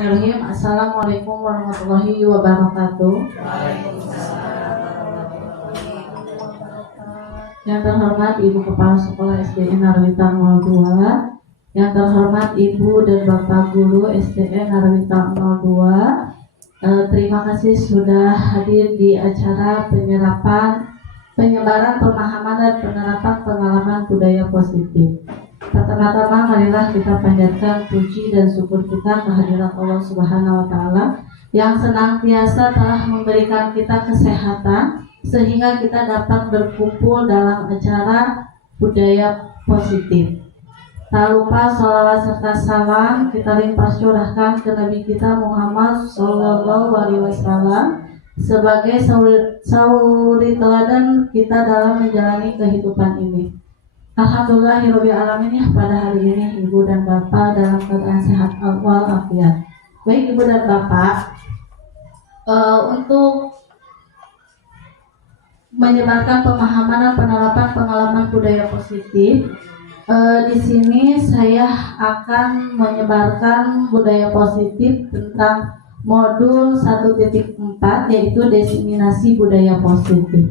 Bismillahirrahmanirrahim. Assalamualaikum warahmatullahi wabarakatuh. Yang terhormat Ibu Kepala Sekolah SDN Narwita 02, yang terhormat Ibu dan Bapak Guru SDN Narwita 02, terima kasih sudah hadir di acara penyebaran pemahaman dan penerapan pengalaman budaya positif. Pertama-tama marilah kita panjatkan puji dan syukur kita kehadirat Allah Subhanahu wa Ta'ala yang senantiasa telah memberikan kita kesehatan sehingga kita dapat berkumpul dalam acara budaya positif. Tak lupa sholawat serta salam kita limpah curahkan ke Nabi kita Muhammad Sallallahu Alaihi Wasallam sebagai sauri teladan kita dalam menjalani kehidupan ini. Alhamdulillahirabbil alamin, ya, pada hari ini Ibu dan Bapak dalam keadaan sehat walafiat. Baik Ibu dan Bapak, untuk menyebarkan pemahaman dan penerapan pengalaman budaya positif, di sini saya akan menyebarkan budaya positif tentang modul 1.4 yaitu diseminasi budaya positif.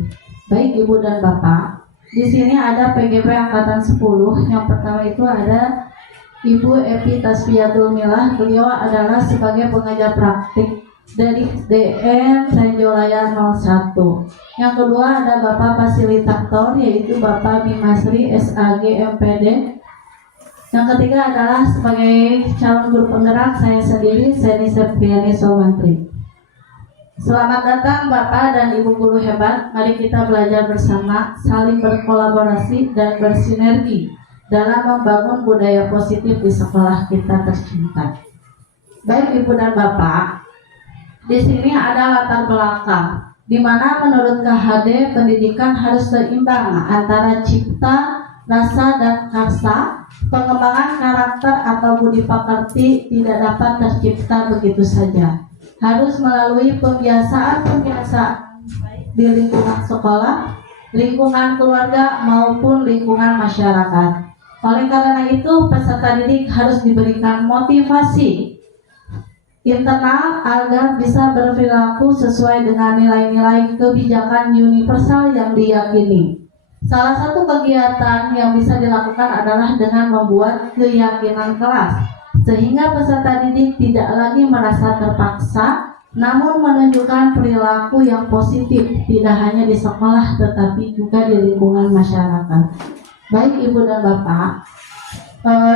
Baik Ibu dan Bapak, di sini ada PGP angkatan 10. Yang pertama itu ada Ibu Epi Tasfiyatul Milah. Beliau adalah sebagai pengajar praktik dari SDN Tanjolaya 01. Yang kedua ada Bapak fasilitator yaitu Bapak Bimasri SAG MPD. Yang ketiga adalah sebagai calon guru penggerak saya sendiri, Seni Septriani Solmantri. Selamat datang Bapak dan Ibu guru hebat. Mari kita belajar bersama, saling berkolaborasi dan bersinergi dalam membangun budaya positif di sekolah kita tercinta. Baik Ibu dan Bapak, di sini ada latar belakang di mana menurut KHD pendidikan harus seimbang antara cipta, rasa dan karsa. Pengembangan karakter atau budi pekerti tidak dapat tercipta begitu saja. Harus melalui pembiasaan-pembiasaan di lingkungan sekolah, lingkungan keluarga maupun lingkungan masyarakat. Oleh karena itu, peserta didik harus diberikan motivasi internal agar bisa berperilaku sesuai dengan nilai-nilai kebijakan universal yang diyakini. Salah satu kegiatan yang bisa dilakukan adalah dengan membuat keyakinan kelas, sehingga peserta didik tidak lagi merasa terpaksa, namun menunjukkan perilaku yang positif tidak hanya di sekolah tetapi juga di lingkungan masyarakat. Baik Ibu dan Bapak,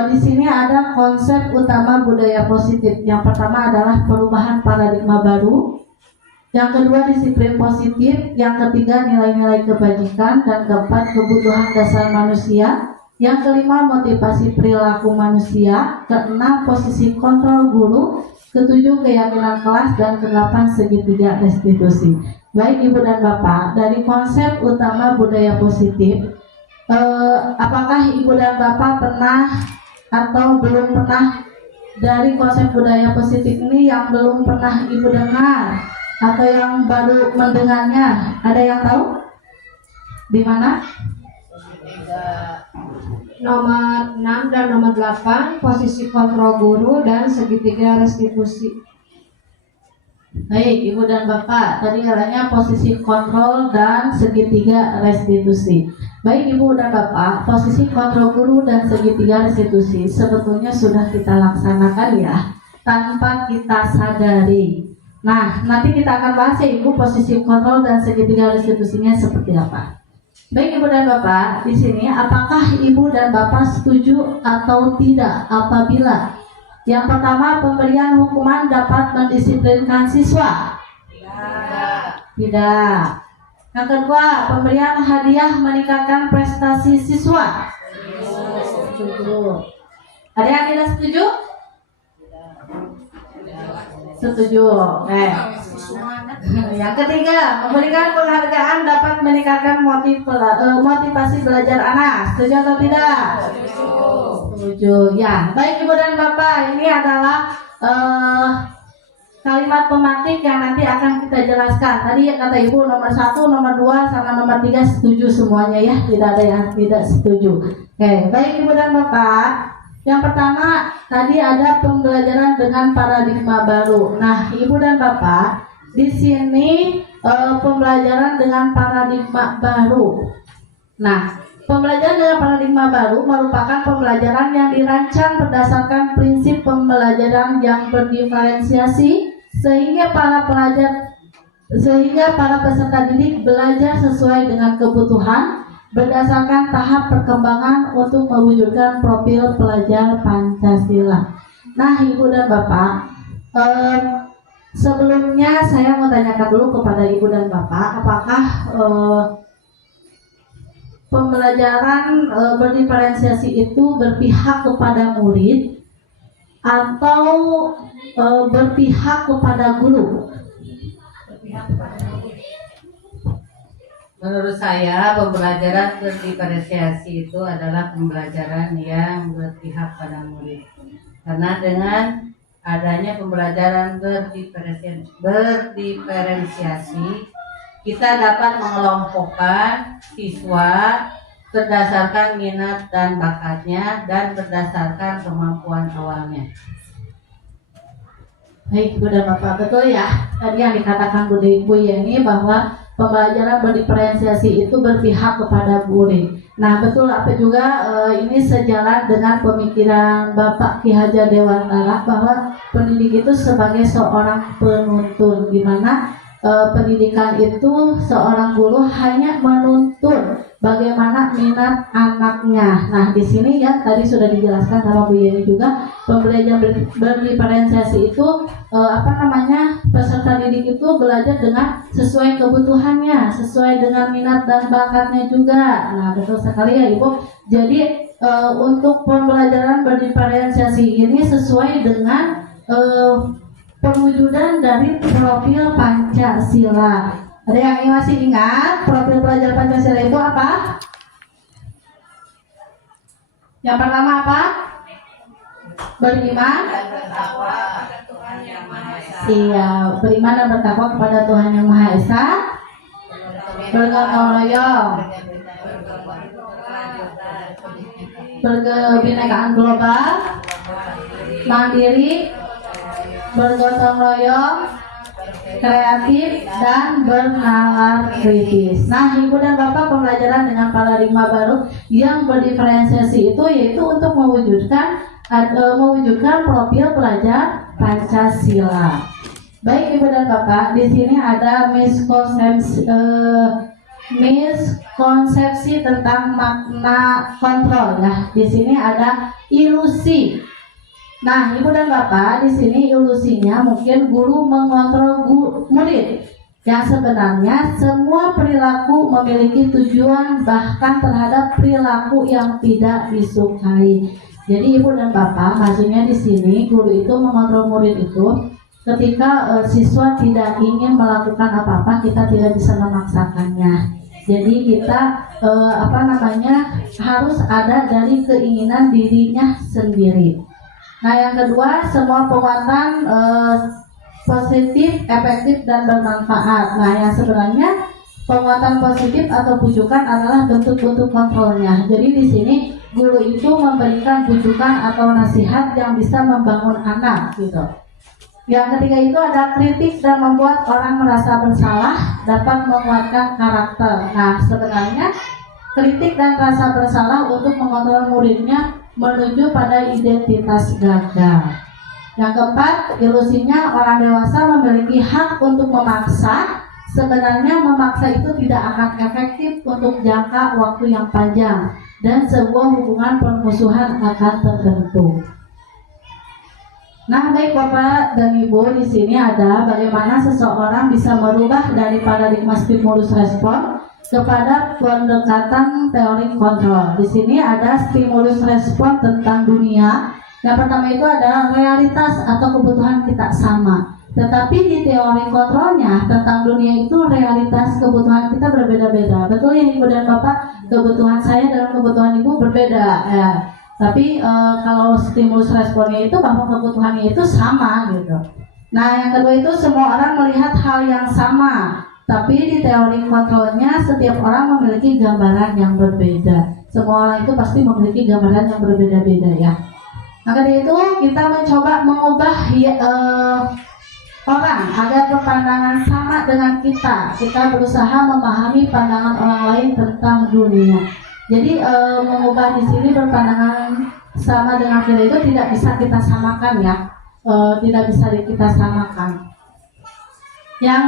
di sini ada konsep utama budaya positif. Yang pertama adalah perubahan paradigma baru. Yang kedua disiplin positif. Yang ketiga nilai-nilai kebajikan. Dan keempat kebutuhan dasar manusia. Yang kelima motivasi perilaku manusia. Keenam posisi kontrol guru. Ketujuh keyakinan kelas. Dan kedelapan segitiga restitusi. Baik Ibu dan Bapak, dari konsep utama budaya positif, apakah Ibu dan Bapak pernah atau belum pernah dari konsep budaya positif ini yang belum pernah Ibu dengar atau yang baru mendengarnya? Ada yang tahu? Di mana? Nomor 6 dan nomor 8, posisi kontrol guru dan segitiga restitusi. Baik Ibu dan Bapak, tadi katanya posisi kontrol dan segitiga restitusi. Baik Ibu dan Bapak, posisi kontrol guru dan segitiga restitusi sebetulnya sudah kita laksanakan ya, tanpa kita sadari. Nah, nanti kita akan bahas ya Ibu, posisi kontrol dan segitiga restitusinya seperti apa. Baik Ibu dan Bapak, di sini apakah Ibu dan Bapak setuju atau tidak apabila yang pertama pemberian hukuman dapat mendisiplinkan siswa? Tidak. Yang kedua, pemberian hadiah meningkatkan prestasi siswa? Setuju. Ada yang tidak setuju? Setuju. Yang ketiga, memberikan penghargaan dapat meningkatkan motivasi belajar anak. Setuju atau tidak? Setuju. Ya, baik Ibu dan Bapak, ini adalah kalimat pematik yang nanti akan kita jelaskan. Tadi kata Ibu nomor 1, nomor 2, sama nomor 3 setuju semuanya ya, tidak ada yang tidak setuju. Oke, baik Ibu dan Bapak, Yang pertama tadi ada pembelajaran dengan paradigma baru. Nah, Ibu dan Bapak, di sini pembelajaran dengan paradigma baru. Nah, pembelajaran dengan paradigma baru merupakan pembelajaran yang dirancang berdasarkan prinsip pembelajaran yang berdiferensiasi sehingga para peserta didik belajar sesuai dengan kebutuhan berdasarkan tahap perkembangan untuk mewujudkan profil pelajar Pancasila. Nah, Ibu dan Bapak, sebelumnya saya mau tanyakan dulu kepada Ibu dan Bapak, apakah pembelajaran berdiferensiasi itu berpihak kepada murid atau berpihak kepada guru? Menurut saya, pembelajaran berdiferensiasi itu adalah pembelajaran yang berpihak pada murid. Karena dengan adanya pembelajaran berdiferensiasi, kita dapat mengelompokkan siswa berdasarkan minat dan bakatnya dan berdasarkan kemampuan awalnya. Baik, Bu dan Bapak, betul ya tadi yang dikatakan Bu Yeni bahwa pembelajaran berdiferensiasi itu berpihak kepada murid. Nah, betul apa juga ini sejalan dengan pemikiran Bapak Ki Hajar Dewantara bahwa pendidik itu sebagai seorang penuntun, di mana pendidikan itu seorang guru hanya menuntun bagaimana minat anaknya. Nah, di sini ya tadi sudah dijelaskan sama Bu Yeni juga, pembelajaran berdiferensiasi itu peserta didik itu belajar dengan sesuai kebutuhannya, sesuai dengan minat dan bakatnya juga. Nah, betul sekali ya Ibu. Jadi untuk pembelajaran berdiferensiasi ini sesuai dengan pewujudan dari profil Pancasila. Ada yang masih ingat profil pelajar Pancasila itu apa? Yang pertama apa? Beriman dan bertakwa kepada Tuhan Yang Maha Esa. Siap, beriman dan bertakwa kepada Tuhan Yang Maha Esa. Bergotong royong, berkebinekaan global, mandiri, bergotong royong, kreatif, dan bernalar kritis. Nah, Ibu dan Bapak, pembelajaran dengan paradigma baru yang berdiferensiasi itu yaitu untuk mewujudkan profil pelajar Pancasila. Baik Ibu dan Bapak, di sini ada miskonsepsi tentang makna kontrol ya. Di sini ada ilusi. Nah, Ibu dan Bapak, di sini ilusinya mungkin guru mengontrol murid. Yang sebenarnya semua perilaku memiliki tujuan bahkan terhadap perilaku yang tidak disukai. Jadi Ibu dan Bapak, maksudnya di sini guru itu mengontrol murid itu ketika siswa tidak ingin melakukan apa-apa, kita tidak bisa memaksakannya. Jadi kita harus ada dari keinginan dirinya sendiri. Nah, yang kedua, semua penguatan positif, efektif, dan bermanfaat. Nah, yang sebenarnya penguatan positif atau pujukan adalah bentuk-bentuk kontrolnya. Jadi di sini guru itu memberikan pujukan atau nasihat yang bisa membangun anak gitu. Yang ketiga itu ada kritik dan membuat orang merasa bersalah, dapat menguatkan karakter. Nah, sebenarnya kritik dan rasa bersalah untuk mengontrol muridnya menuju pada identitas gagal. Yang keempat, ilusinya orang dewasa memiliki hak untuk memaksa. Sebenarnya memaksa itu tidak akan efektif untuk jangka waktu yang panjang dan sebuah hubungan permusuhan akan terbentuk. Nah, baik Bapak dan Ibu, di sini ada bagaimana seseorang bisa merubah dari paradigma stimulus respon kepada pendekatan teori kontrol. Di sini ada stimulus respon tentang dunia. Yang pertama itu adalah realitas atau kebutuhan kita sama. Tetapi di teori kontrolnya tentang dunia itu realitas kebutuhan kita berbeda-beda. Betul ya Ibu dan Bapak? Kebutuhan saya dan kebutuhan Ibu berbeda ya. Tapi kalau stimulus responnya itu bahwa kebutuhannya itu sama gitu. Nah, yang kedua itu semua orang melihat hal yang sama. Tapi di teori kontrolnya setiap orang memiliki gambaran yang berbeda. Semua orang itu pasti memiliki gambaran yang berbeda-beda ya. Maka dari itu kita mencoba mengubah orang agar berpandangan sama dengan kita. Kita berusaha memahami pandangan orang lain tentang dunia. Jadi mengubah di sini berpandangan sama dengan kita itu tidak bisa kita samakan ya, tidak bisa kita samakan. Yang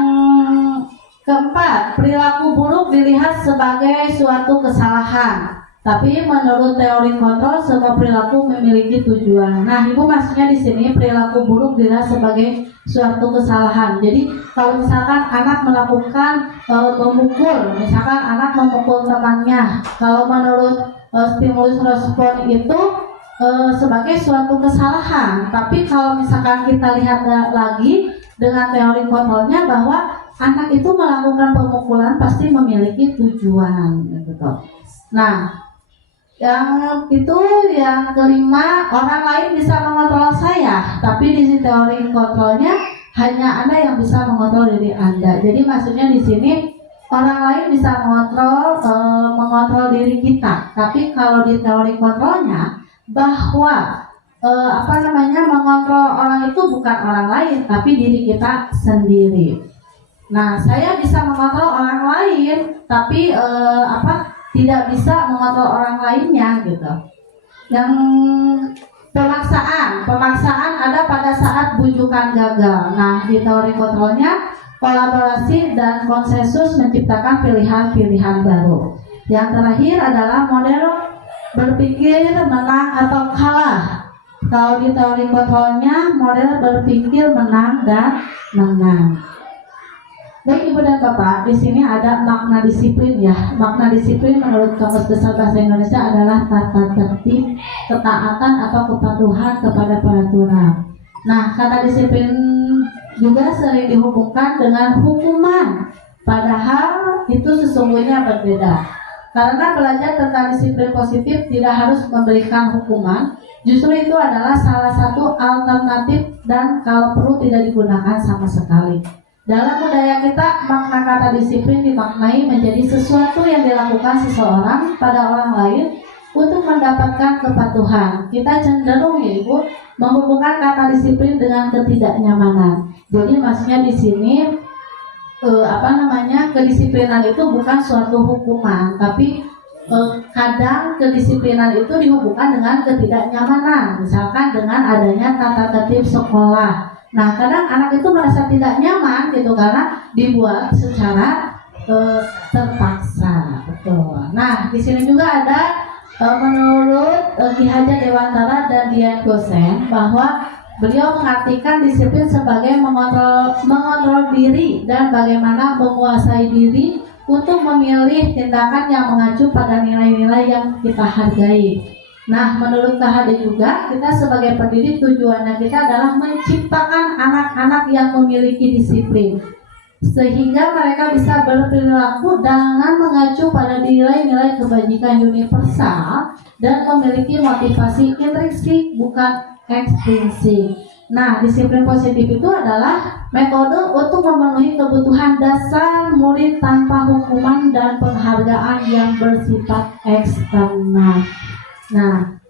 keempat, perilaku buruk dilihat sebagai suatu kesalahan. Tapi menurut teori kontrol, semua perilaku memiliki tujuan. Nah, Ibu maksudnya di sini perilaku buruk dilihat sebagai suatu kesalahan. Jadi kalau misalkan anak melakukan memukul, misalkan anak memukul temannya, kalau menurut stimulus respon itu sebagai suatu kesalahan. Tapi kalau misalkan kita lihat lagi dengan teori kontrolnya bahwa anak itu melakukan pemukulan pasti memiliki tujuan, gitu. Nah, yang kelima, orang lain bisa mengontrol saya, tapi di teori kontrolnya hanya Anda yang bisa mengontrol diri Anda. Jadi maksudnya di sini orang lain bisa mengontrol diri kita, tapi kalau di teori kontrolnya bahwa mengontrol orang itu bukan orang lain, tapi diri kita sendiri. Nah, saya bisa mengontrol orang lain, tapi tidak bisa mengontrol orang lainnya, gitu. Yang pemaksaan ada pada saat bujukan gagal. Nah, di teori kontrolnya kolaborasi dan konsensus menciptakan pilihan-pilihan baru. Yang terakhir adalah model berpikir menang atau kalah. Kalau di teori kontrolnya model berpikir menang dan menang. Baik Ibu dan Bapak, di sini ada makna disiplin ya. Makna disiplin menurut Kamus Besar Bahasa Indonesia adalah tata tertib, ketaatan atau kepatuhan kepada peraturan. Nah, kata disiplin juga sering dihubungkan dengan hukuman, padahal itu sesungguhnya berbeda. Karena belajar tentang disiplin positif tidak harus memberikan hukuman, justru itu adalah salah satu alternatif dan kalau perlu tidak digunakan sama sekali. Dalam budaya kita, makna kata disiplin dimaknai menjadi sesuatu yang dilakukan seseorang pada orang lain untuk mendapatkan kepatuhan. Kita cenderung ya Ibu menghubungkan kata disiplin dengan ketidaknyamanan. Jadi maksudnya di sini kedisiplinan itu bukan suatu hukuman, tapi kadang kedisiplinan itu dihubungkan dengan ketidaknyamanan. Misalkan dengan adanya tata tertib sekolah. Nah, kadang anak itu merasa tidak nyaman gitu karena dibuat secara terpaksa, betul. Nah, di sini juga ada menurut Ki Hajar Dewantara dan Dian Gosen bahwa beliau mengartikan disiplin sebagai mengontrol diri dan bagaimana menguasai diri untuk memilih tindakan yang mengacu pada nilai-nilai yang kita hargai. Nah, menurut KHD juga, kita sebagai pendidik tujuannya kita adalah menciptakan anak-anak yang memiliki disiplin sehingga mereka bisa berperilaku dengan mengacu pada nilai-nilai kebajikan universal dan memiliki motivasi intrinsik bukan ekstrinsik. Nah, disiplin positif itu adalah metode untuk memenuhi kebutuhan dasar murid tanpa hukuman dan penghargaan yang bersifat eksternal. Nah,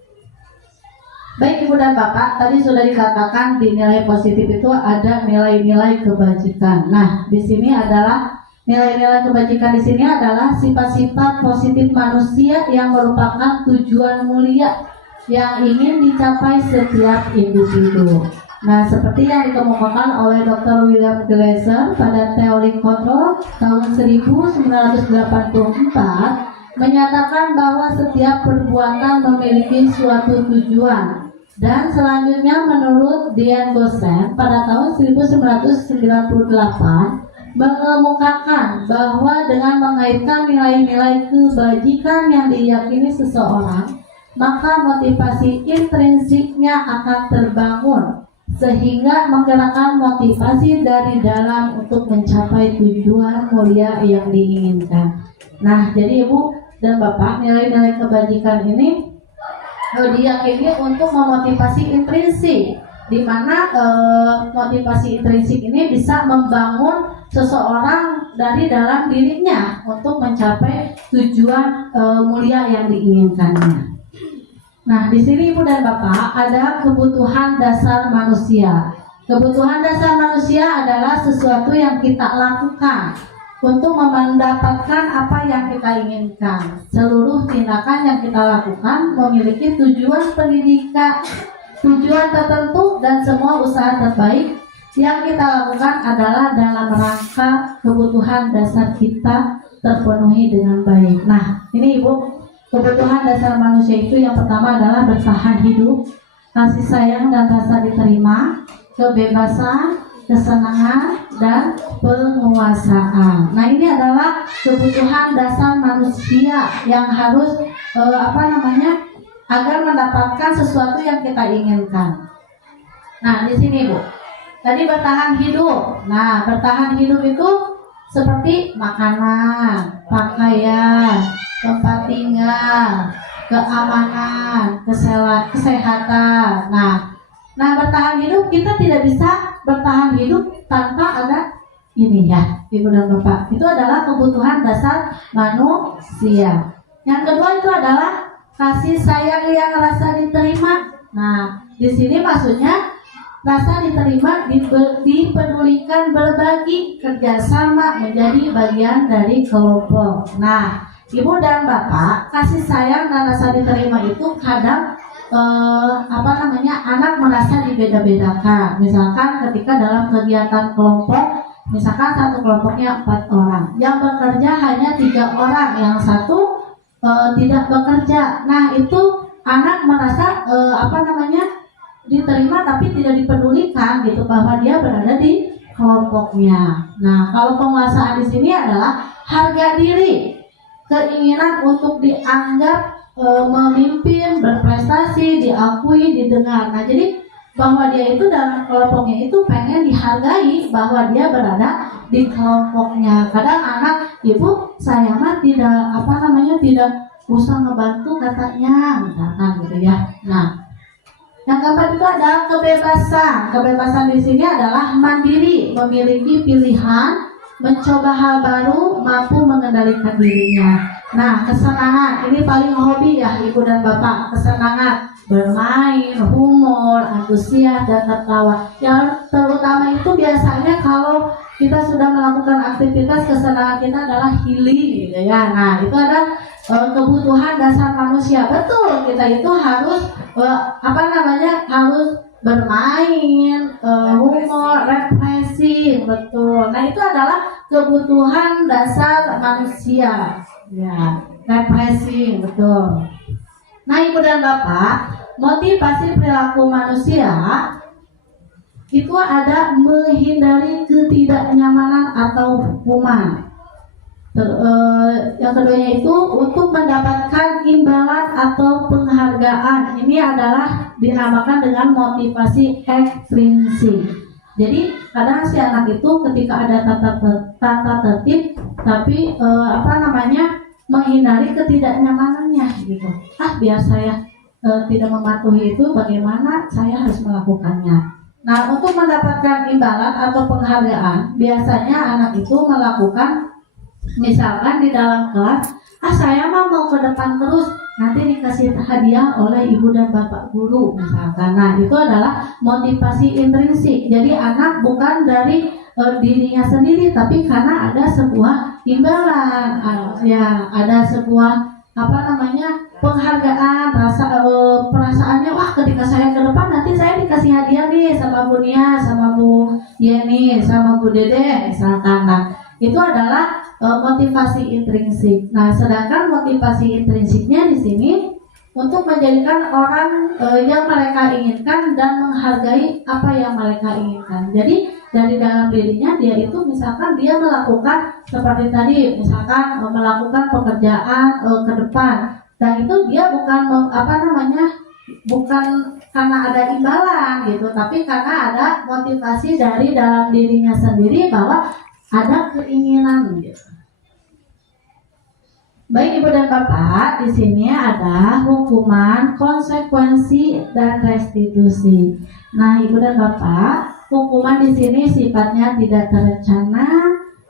baik Ibu dan Bapak, tadi sudah dikatakan di nilai positif itu ada nilai-nilai kebajikan. Nah, di sini adalah nilai-nilai kebajikan di sini adalah sifat-sifat positif manusia yang merupakan tujuan mulia yang ingin dicapai setiap individu. Nah, seperti yang dikemukakan oleh Dr. William Glasser pada teori kontrol tahun 1984 menyatakan bahwa setiap perbuatan memiliki suatu tujuan. Dan selanjutnya menurut Dian Gosen pada tahun 1998 mengemukakan bahwa dengan mengaitkan nilai-nilai kebajikan yang diyakini seseorang, maka motivasi intrinsiknya akan terbangun sehingga menggerakkan motivasi dari dalam untuk mencapai tujuan mulia yang diinginkan. Nah, jadi Ibu dan Bapak, nilai-nilai kebajikan ini diyakini untuk memotivasi intrinsik, di mana motivasi intrinsik ini bisa membangun seseorang dari dalam dirinya untuk mencapai tujuan mulia yang diinginkannya. Nah, di sini Ibu dan Bapak ada kebutuhan dasar manusia. Kebutuhan dasar manusia adalah sesuatu yang kita lakukan untuk mendapatkan apa yang kita inginkan. Seluruh tindakan yang kita lakukan memiliki tujuan pendidikan, tujuan tertentu, dan semua usaha terbaik yang kita lakukan adalah dalam rangka kebutuhan dasar kita terpenuhi dengan baik. Nah, ini Ibu, kebutuhan dasar manusia itu yang pertama adalah bertahan hidup, kasih sayang dan rasa diterima, kebebasan, kesenangan, dan penguasaan. Nah, ini adalah kebutuhan dasar manusia yang harus agar mendapatkan sesuatu yang kita inginkan. Nah, di sini Bu, tadi bertahan hidup. Nah, bertahan hidup itu seperti makanan, pakaian, tempat tinggal, keamanan, kesehatan. Nah, bertahan hidup, kita tidak bisa bertahan hidup tanpa ada ini ya, Ibu dan Bapak. Itu adalah kebutuhan dasar manusia. Yang kedua itu adalah kasih sayang yang rasa diterima. Nah, di sini maksudnya rasa diterima, dipedulikan, berbagi, kerjasama, menjadi bagian dari kelompok. Nah, Ibu dan Bapak, kasih sayang dan rasa diterima itu kadang anak merasa dibeda-bedakan. Misalkan ketika dalam kegiatan kelompok, misalkan satu kelompoknya 4 orang, yang bekerja hanya 3 orang, yang satu tidak bekerja. Nah, itu anak merasa diterima tapi tidak dipedulikan gitu, bahwa dia berada di kelompoknya. Nah, kalau penguasaan di sini adalah harga diri, keinginan untuk dianggap memimpin, berprestasi, diakui, didengar. Nah, jadi bahwa dia itu dalam kelompoknya itu pengen dihargai, bahwa dia berada di kelompoknya. Kadang anak, Ibu, saya mah tidak usah ngebantu katanya, misalkan gitu ya. Nah, yang keempat itu ada kebebasan. Kebebasan di sini adalah mandiri, memiliki pilihan, mencoba hal baru, mampu mengendalikan dirinya. Nah, kesenangan ini paling hobi ya Ibu dan Bapak. Kesenangan bermain, humor, antusias, dan tertawa. Yang terutama itu biasanya kalau kita sudah melakukan aktivitas, kesenangan kita adalah healing gitu ya. Nah, itu ada kebutuhan dasar manusia. Betul, kita itu harus harus bermain, humor, refreshing, betul. Nah, itu adalah kebutuhan dasar manusia. Ya, refreshing, betul. Nah, Ibu dan Bapak, motivasi perilaku manusia itu ada menghindari ketidaknyamanan atau hukuman. Yang keduanya itu untuk mendapatkan imbalan atau penghargaan. Ini adalah dinamakan dengan motivasi ekstrinsik. Jadi kadang si anak itu ketika ada tata tertib, tapi menghindari ketidaknyamanannya gitu. Biar saya tidak mematuhi itu, bagaimana saya harus melakukannya. Nah, untuk mendapatkan imbalan atau penghargaan, biasanya anak itu melakukan, misalkan di dalam kelas, saya mau ke depan terus, nanti dikasih hadiah oleh ibu dan bapak guru misalkan. Nah, itu adalah motivasi intrinsik. Jadi anak bukan dari dirinya sendiri, tapi karena ada sebuah imbalan, ada sebuah penghargaan, perasaannya, ketika saya ke depan nanti saya dikasih hadiah nih sama Bu Nia, sama Bu Yeni, sama Bu Dede misalkan. Nah, itu adalah motivasi intrinsik. Nah, sedangkan motivasi intrinsiknya di sini untuk menjadikan orang yang mereka inginkan dan menghargai apa yang mereka inginkan. Jadi dari dalam dirinya dia itu misalkan dia melakukan seperti tadi, misalkan melakukan pekerjaan ke depan, dan itu dia bukan bukan karena ada imbalan gitu, tapi karena ada motivasi dari dalam dirinya sendiri bahwa ada keinginan gitu. Baik Ibu dan Bapak, di sini ada hukuman, konsekuensi, dan restitusi. Nah, Ibu dan Bapak, hukuman di sini sifatnya tidak terencana,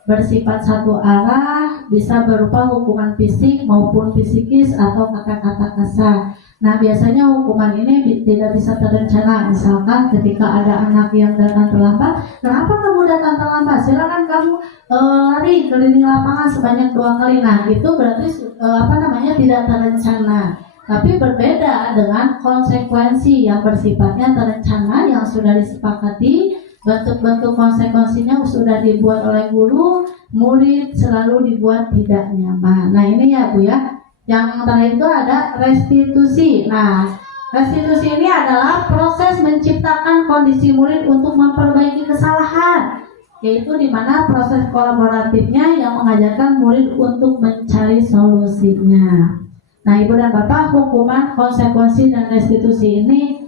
bersifat satu arah, bisa berupa hukuman fisik maupun psikis atau kata-kata kasar. Nah, biasanya hukuman ini tidak bisa terencana. Misalkan ketika ada anak yang datang terlambat, kenapa kamu datang terlambat? Silakan kamu lari keliling lapangan sebanyak 2 kali. Nah, itu berarti tidak terencana. Tapi berbeda dengan konsekuensi yang bersifatnya terencana, yang sudah disepakati, bentuk-bentuk konsekuensinya sudah dibuat oleh guru, murid selalu dibuat tidak nyaman. Nah, ini ya Bu ya. Yang terakhir itu ada restitusi. Nah, restitusi ini adalah proses menciptakan kondisi murid untuk memperbaiki kesalahan, yaitu di mana proses kolaboratifnya yang mengajarkan murid untuk mencari solusinya. Nah, Ibu dan Bapak, hukuman, konsekuensi, dan restitusi ini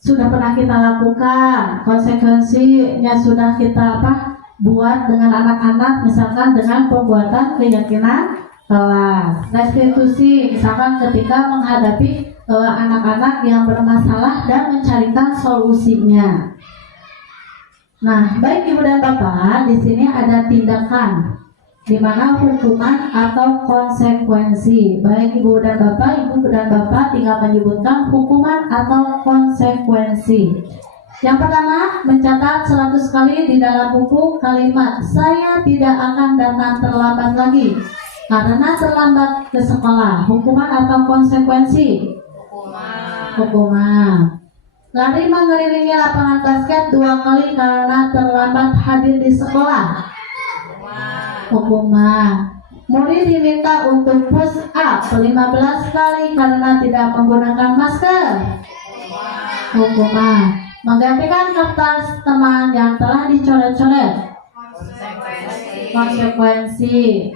sudah pernah kita lakukan. Konsekuensinya sudah kita buat dengan anak-anak, misalkan dengan pembuatan keyakinan kelas. Restitusi misalkan ketika menghadapi anak-anak yang bermasalah dan mencarikan solusinya. Nah, baik Ibu dan Bapak, di sini ada tindakan di mana hukuman atau konsekuensi. Baik Ibu dan Bapak tinggal menyebutkan hukuman atau konsekuensi. Yang pertama, mencatat 100 kali di dalam buku kalimat "Saya tidak akan datang terlambat lagi karena terlambat ke sekolah." Hukuman atau konsekuensi? Hukuman. Lari mengelilingi lapangan basket 2 kali karena terlambat hadir di sekolah. Hukuman. Murid diminta untuk push up 15 kali karena tidak menggunakan masker. Hukuman. Menggantikan kertas teman yang telah dicoret-coret. Konsekuensi.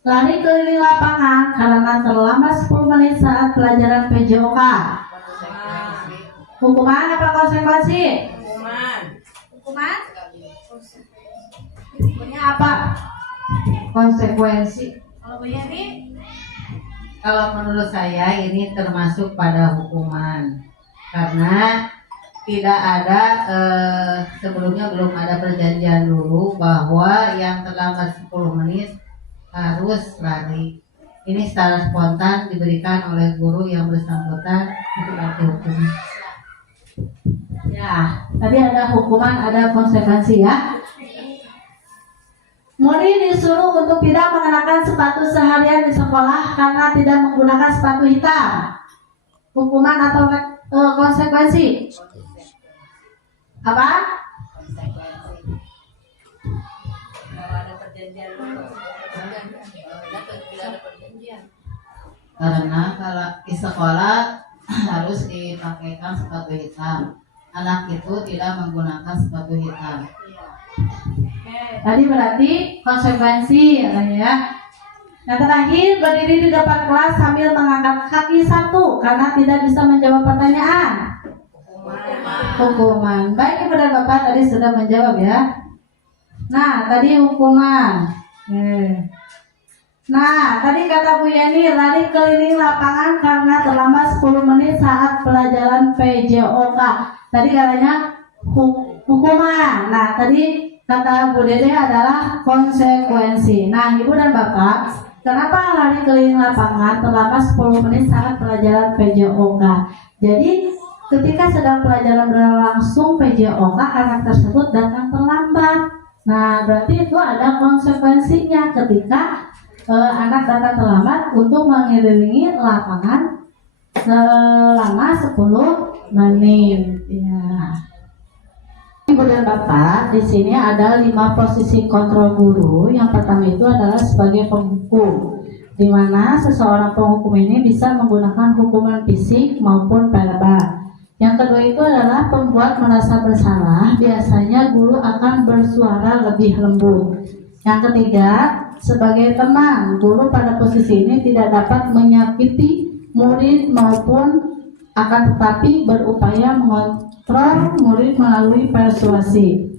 Lari keliling lapangan karena terlambat 10 menit saat pelajaran PJOK. Hukuman apa konsekuensi? Hukuman. Hukumnya apa? Konsekuensi. Kalau Bu Yani? Kalau menurut saya ini termasuk pada hukuman, karena tidak ada sebelumnya belum ada perjanjian dulu bahwa yang terlambat 10 menit harus lari. Ini secara spontan diberikan oleh guru yang bersangkutan untuk dihukum. Ya, tadi ada hukuman, ada konsekuensi ya. Murid disuruh untuk tidak mengenakan sepatu seharian di sekolah karena tidak menggunakan sepatu hitam. Hukuman atau konsekuensi? Apa? Karena kalau di sekolah harus dipakaikan sepatu hitam, anak itu tidak menggunakan sepatu hitam. Tadi berarti konsekuensi ya. Yang terakhir, berdiri di depan kelas sambil mengangkat kaki 1 karena tidak bisa menjawab pertanyaan. Hukuman. Baik Ibu dan Bapak tadi sudah menjawab ya. Nah, tadi hukuman. Nah, tadi kata Bu Yani, lari keliling lapangan karena terlambat 10 menit saat pelajaran PJOK. Tadi katanya hukuman. Nah, tadi kata Bu Dede adalah konsekuensi. Nah, Ibu dan Bapak, kenapa lari keliling lapangan terlambat 10 menit saat pelajaran PJOK? Jadi, ketika sedang pelajaran berlangsung PJOK, anak tersebut datang terlambat. Nah, berarti itu ada konsekuensinya ketika anak datang terlambat untuk mengelilingi lapangan selama 10 menit. Ya. Ibu dan Bapak, di sini ada 5 posisi kontrol guru. Yang pertama itu adalah sebagai penghukum, di mana seseorang penghukum ini bisa menggunakan hukuman fisik maupun verbal. Yang kedua itu adalah pembuat merasa bersalah. Biasanya guru akan bersuara lebih lembut. Yang ketiga, sebagai teman, guru pada posisi ini tidak dapat menyakiti murid maupun akan tetapi berupaya mengontrol murid melalui persuasi.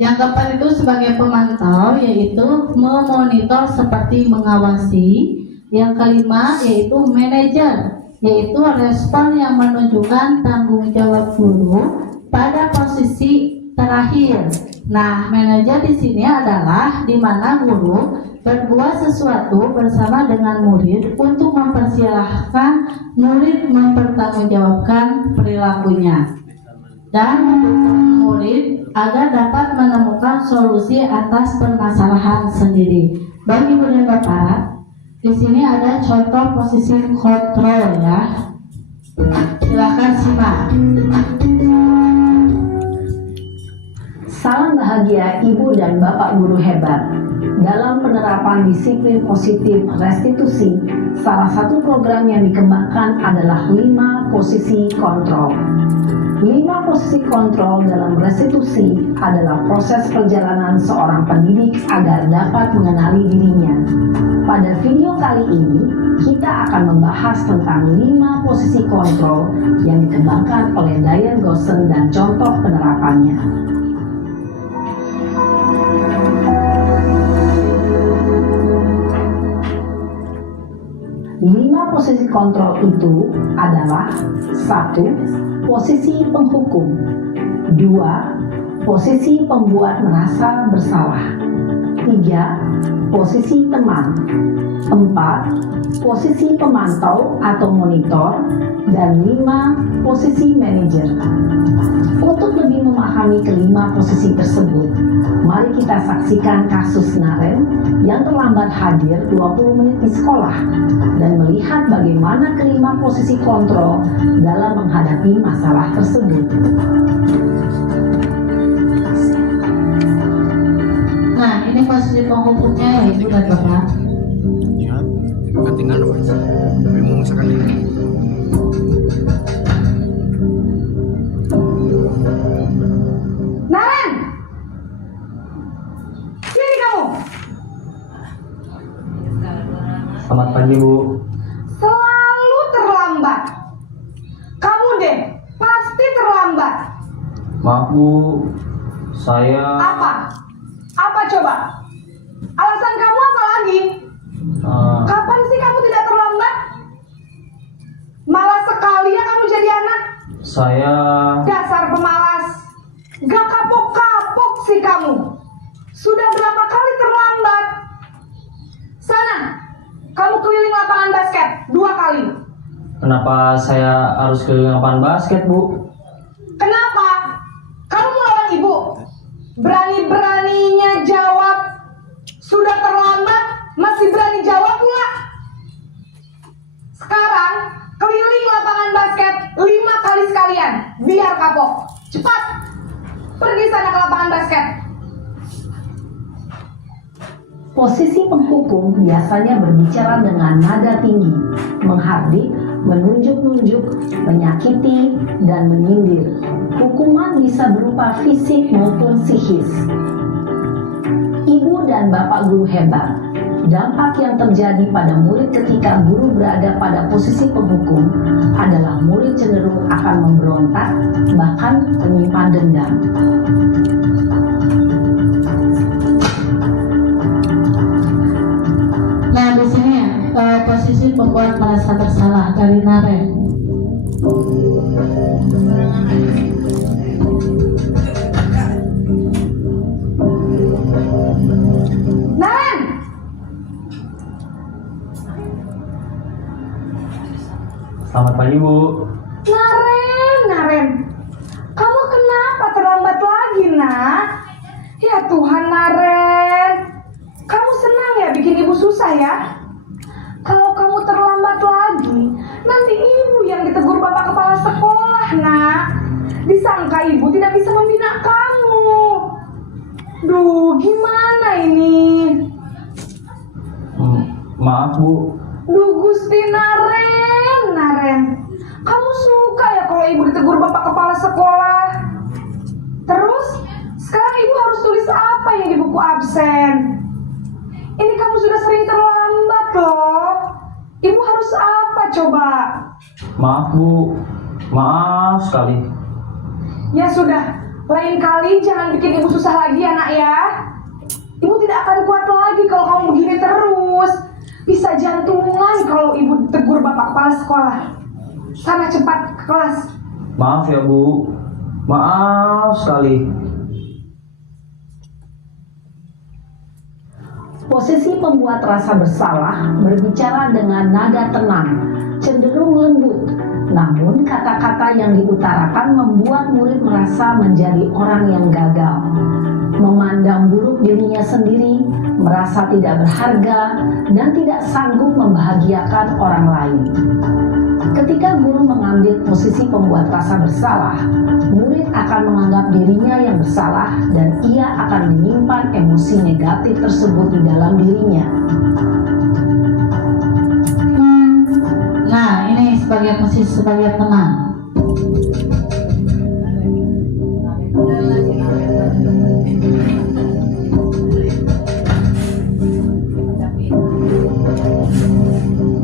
Yang keempat itu sebagai pemantau, yaitu memonitor seperti mengawasi. Yang kelima yaitu manajer, yaitu respon yang menunjukkan tanggung jawab guru pada posisi terakhir. Nah, manajer di sini adalah di mana guru berbuat sesuatu bersama dengan murid untuk mempersilahkan murid mempertanggungjawabkan perilakunya dan mendukung murid agar dapat menemukan solusi atas permasalahan sendiri. Bagi Ibu dan Bapak, di sini ada contoh posisi kontrol ya. Silakan simak. Salam bahagia Ibu dan Bapak guru hebat. Dalam penerapan disiplin positif restitusi, salah satu program yang dikembangkan adalah 5 posisi kontrol. 5 posisi kontrol dalam restitusi adalah proses perjalanan seorang pendidik agar dapat mengenali dirinya. Pada video kali ini, kita akan membahas tentang 5 posisi kontrol yang dikembangkan oleh Diane Goshen dan contoh penerapannya. 5 posisi kontrol itu adalah 1. Posisi penghukum, 2. Posisi pembuat merasa bersalah, 3. Posisi teman, 4. Posisi pemantau atau monitor, dan 5. Posisi manajer. Untuk lebih memahami kelima posisi tersebut, mari kita saksikan kasus Naren yang terlambat hadir 20 menit di sekolah dan melihat bagaimana kelima posisi kontrol dalam menghadapi masalah tersebut. Nah, ini posisi penghukumnya ya Ibu dan Bapak. Ingat, ketinggalan Mas. Tapi mau misalkan ini. Naren! Sini kamu! Selamat pagi, Bu. Selalu terlambat. Kamu deh, pasti terlambat. Maaf, Bu. Saya Apa? Apa coba? Alasan kamu apa lagi? Kapan sih kamu tidak terlambat? Malas sekali ya kamu jadi anak. saya Dasar pemalas. Gak kapok-kapok sih kamu. Sudah berapa kali terlambat? Sana, kamu keliling lapangan basket 2 kali. Kenapa saya harus keliling lapangan basket, Bu? Kenapa? Kamu melawan ibu. Berani-beraninya jawab. Sudah terlambat, masih berani jawab pula. Sekarang, keliling lapangan basket 5 kali sekalian. Biar kapok. Cepat. Pergi sana ke lapangan basket. Posisi penghukum biasanya berbicara dengan nada tinggi, menghardik, menunjuk-nunjuk, menyakiti, dan menyindir. Hukuman bisa berupa fisik maupun psikis. Ibu dan Bapak guru hebat, dampak yang terjadi pada murid ketika guru berada pada posisi penghukum adalah murid cenderung akan memberontak, bahkan menyimpan dendam. Nah, di sini posisi pembuat merasa bersalah dari Naren. Naren! Selamat pagi, Bu. Naren, kamu kenapa terlambat lagi, nak? Ya Tuhan, Naren, kamu senang ya bikin ibu susah ya? Kalau kamu terlambat lagi, nanti ibu yang ditegur bapak kepala sekolah, nak. Disangka ibu tidak bisa membina kamu. Duh, gimana ini? Maaf, Bu. Duh, Gusti Naren, kamu suka ya kalau ibu ditegur bapak kepala sekolah? Terus, sekarang ibu harus tulis apa yang di buku absen? Ini kamu sudah sering terlambat loh. Ibu harus apa coba? Maaf, Bu. Maaf sekali. Ya sudah, lain kali jangan bikin ibu susah lagi ya nak ya. Ibu tidak akan kuat lagi kalau kamu begini terus. Bisa jantungan kalau ibu tegur bapak kepala sekolah. Sana cepat ke kelas. Maaf ya, Bu. Maaf sekali. Posisi pembuat rasa bersalah berbicara dengan nada tenang, cenderung lembut. Namun kata-kata yang diutarakan membuat murid merasa menjadi orang yang gagal, memandang buruk dirinya sendiri, merasa tidak berharga, dan tidak sanggup membahagiakan orang lain. Ketika guru mengambil posisi pembuat rasa bersalah, murid akan menganggap dirinya yang bersalah dan ia akan menyimpan emosi negatif tersebut di dalam dirinya. Nah, ini sebagai posisi sebagai tenang.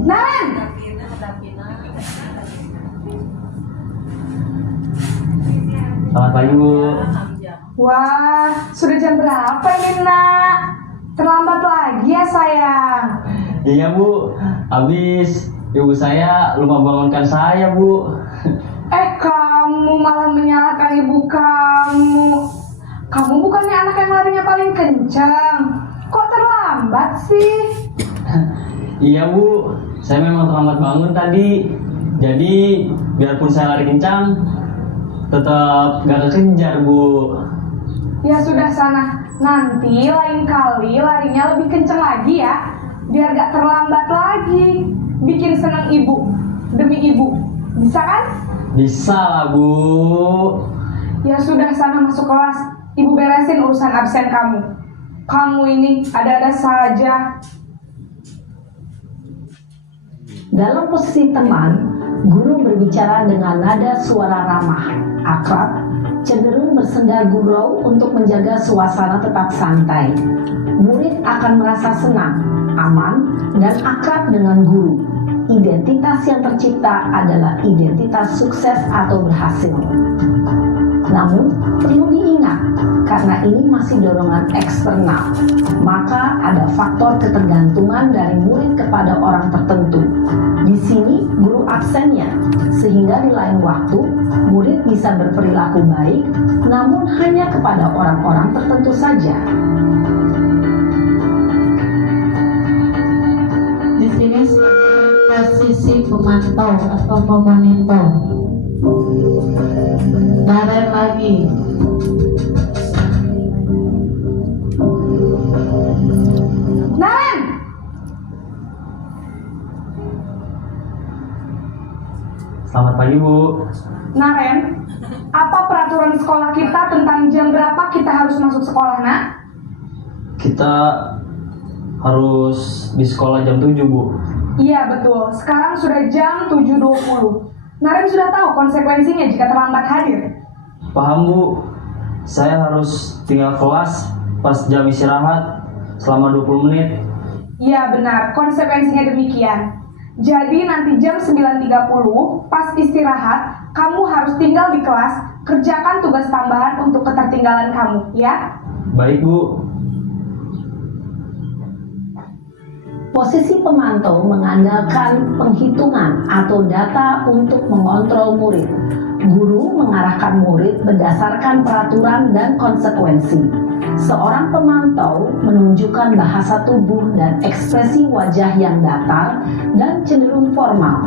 Naren, Selamat pagi, Bu. wah, sudah jam berapa ini, Nak? Terlambat lagi ya, sayang. Iya, Bu. Habis ibu saya lupa bangunkan saya, Bu. Kamu malah menyalahkan ibu kamu. Kamu bukannya anak yang larinya paling kencang. Kok terlambat sih? Iya, Bu. Saya memang terlambat bangun tadi. Jadi, biarpun saya lari kencang, tetap gak kekejar, Bu. Ya sudah sana. Nanti lain kali larinya lebih kencang lagi ya. Biar gak terlambat lagi. Bikin senang ibu. Demi ibu. Bisa kan? Bisa lah, Bu. Ya sudah sana masuk kelas. Ibu beresin urusan absen kamu. Kamu ini ada-ada saja. Dalam posisi teman, guru berbicara dengan nada suara ramah, akrab, cenderung bersenda gurau untuk menjaga suasana tetap santai. Murid akan merasa senang, aman, dan akrab dengan guru. Identitas yang tercipta adalah identitas sukses atau berhasil. Namun, perlu diingat, karena ini masih dorongan eksternal, maka ada faktor ketergantungan dari murid kepada orang tertentu. Di sini, guru absennya, sehingga di lain waktu, murid bisa berperilaku baik, namun hanya kepada orang-orang tertentu saja. Di sini posisi pemantau atau memonitor. Naren lagi. Naren! Selamat pagi, Bu. Naren, apa peraturan sekolah kita tentang jam berapa kita harus masuk sekolah, Nak? Kita harus di sekolah jam 7, Bu. Iya betul, sekarang sudah jam 7.20. Naren sudah tahu konsekuensinya jika terlambat hadir. Paham, Bu. Saya harus tinggal kelas pas jam istirahat selama 20 menit. Iya benar, konsekuensinya demikian. Jadi nanti jam 9.30 pas istirahat, kamu harus tinggal di kelas, kerjakan tugas tambahan untuk ketertinggalan kamu, ya? Baik, Bu. Posisi pemantau mengandalkan penghitungan atau data untuk mengontrol murid. Guru mengarahkan murid berdasarkan peraturan dan konsekuensi. Seorang pemantau menunjukkan bahasa tubuh dan ekspresi wajah yang datar dan cenderung formal.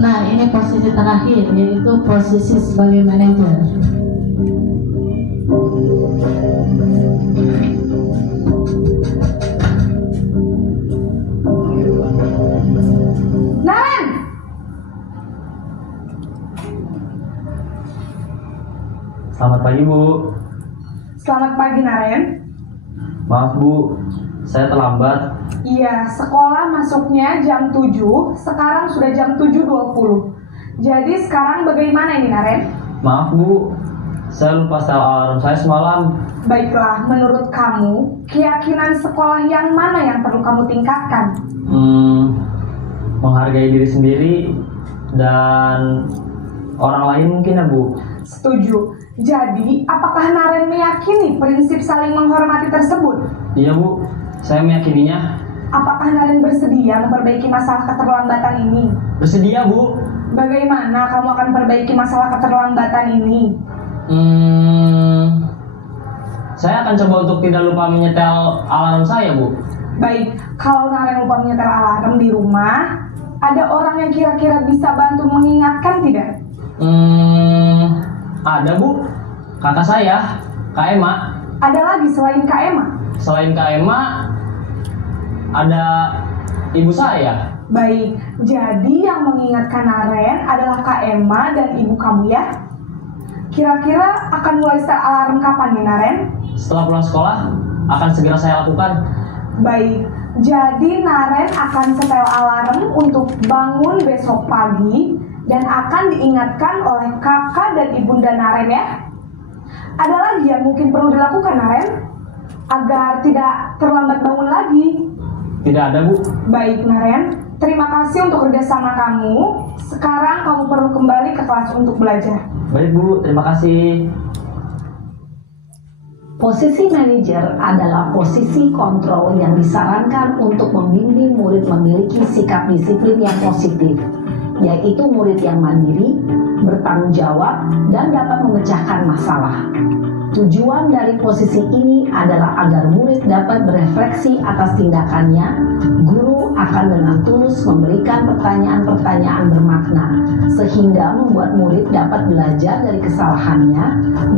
Nah, ini posisi terakhir, yaitu posisi sebagai manajer. Naren! Selamat pagi, Bu. Selamat pagi, Naren. Maaf, Bu. Saya terlambat. Iya, sekolah masuknya jam 7, sekarang sudah jam 7.20. Jadi sekarang bagaimana ini, Naren? Maaf, Bu. Saya lupa setel alarm saya semalam. Baiklah, menurut kamu, keyakinan sekolah yang mana yang perlu kamu tingkatkan? Menghargai diri sendiri dan orang lain mungkin, ya, Bu. Setuju. Jadi, apakah Naren meyakini prinsip saling menghormati tersebut? Iya, Bu. Saya meyakininya. Apakah Naren bersedia memperbaiki masalah keterlambatan ini? Bersedia, Bu. Bagaimana kamu akan perbaiki masalah keterlambatan ini? Saya akan coba untuk tidak lupa menyetel alarm saya, Bu. Baik, kalau Naren lupa menyetel alarm di rumah, ada orang yang kira-kira bisa bantu mengingatkan tidak? Ada, Bu. Kakak saya, Kak Emma. Ada lagi selain Kak Emma? Selain Kak Emma, ada ibu saya. Baik, jadi yang mengingatkan Naren adalah Kak Emma dan ibu kamu ya? Kira-kira akan mulai start alarm kapan nih Naren? Setelah pulang sekolah, akan segera saya lakukan. Baik, jadi Naren akan setel alarm untuk bangun besok pagi dan akan diingatkan oleh kakak dan ibunda Naren ya. Ada lagi yang mungkin perlu dilakukan Naren agar tidak terlambat bangun lagi? Tidak ada, Bu. Baik Naren, terima kasih untuk kerjasama kamu. Sekarang kamu perlu kembali ke kelas untuk belajar. Baik, Bu. Terima kasih. Posisi manajer adalah posisi kontrol yang disarankan untuk membimbing murid memiliki sikap disiplin yang positif, yaitu murid yang mandiri, bertanggung jawab, dan dapat memecahkan masalah. Tujuan dari posisi ini adalah agar murid dapat berefleksi atas tindakannya. Guru akan dengan tulus memberikan pertanyaan-pertanyaan bermakna, sehingga membuat murid dapat belajar dari kesalahannya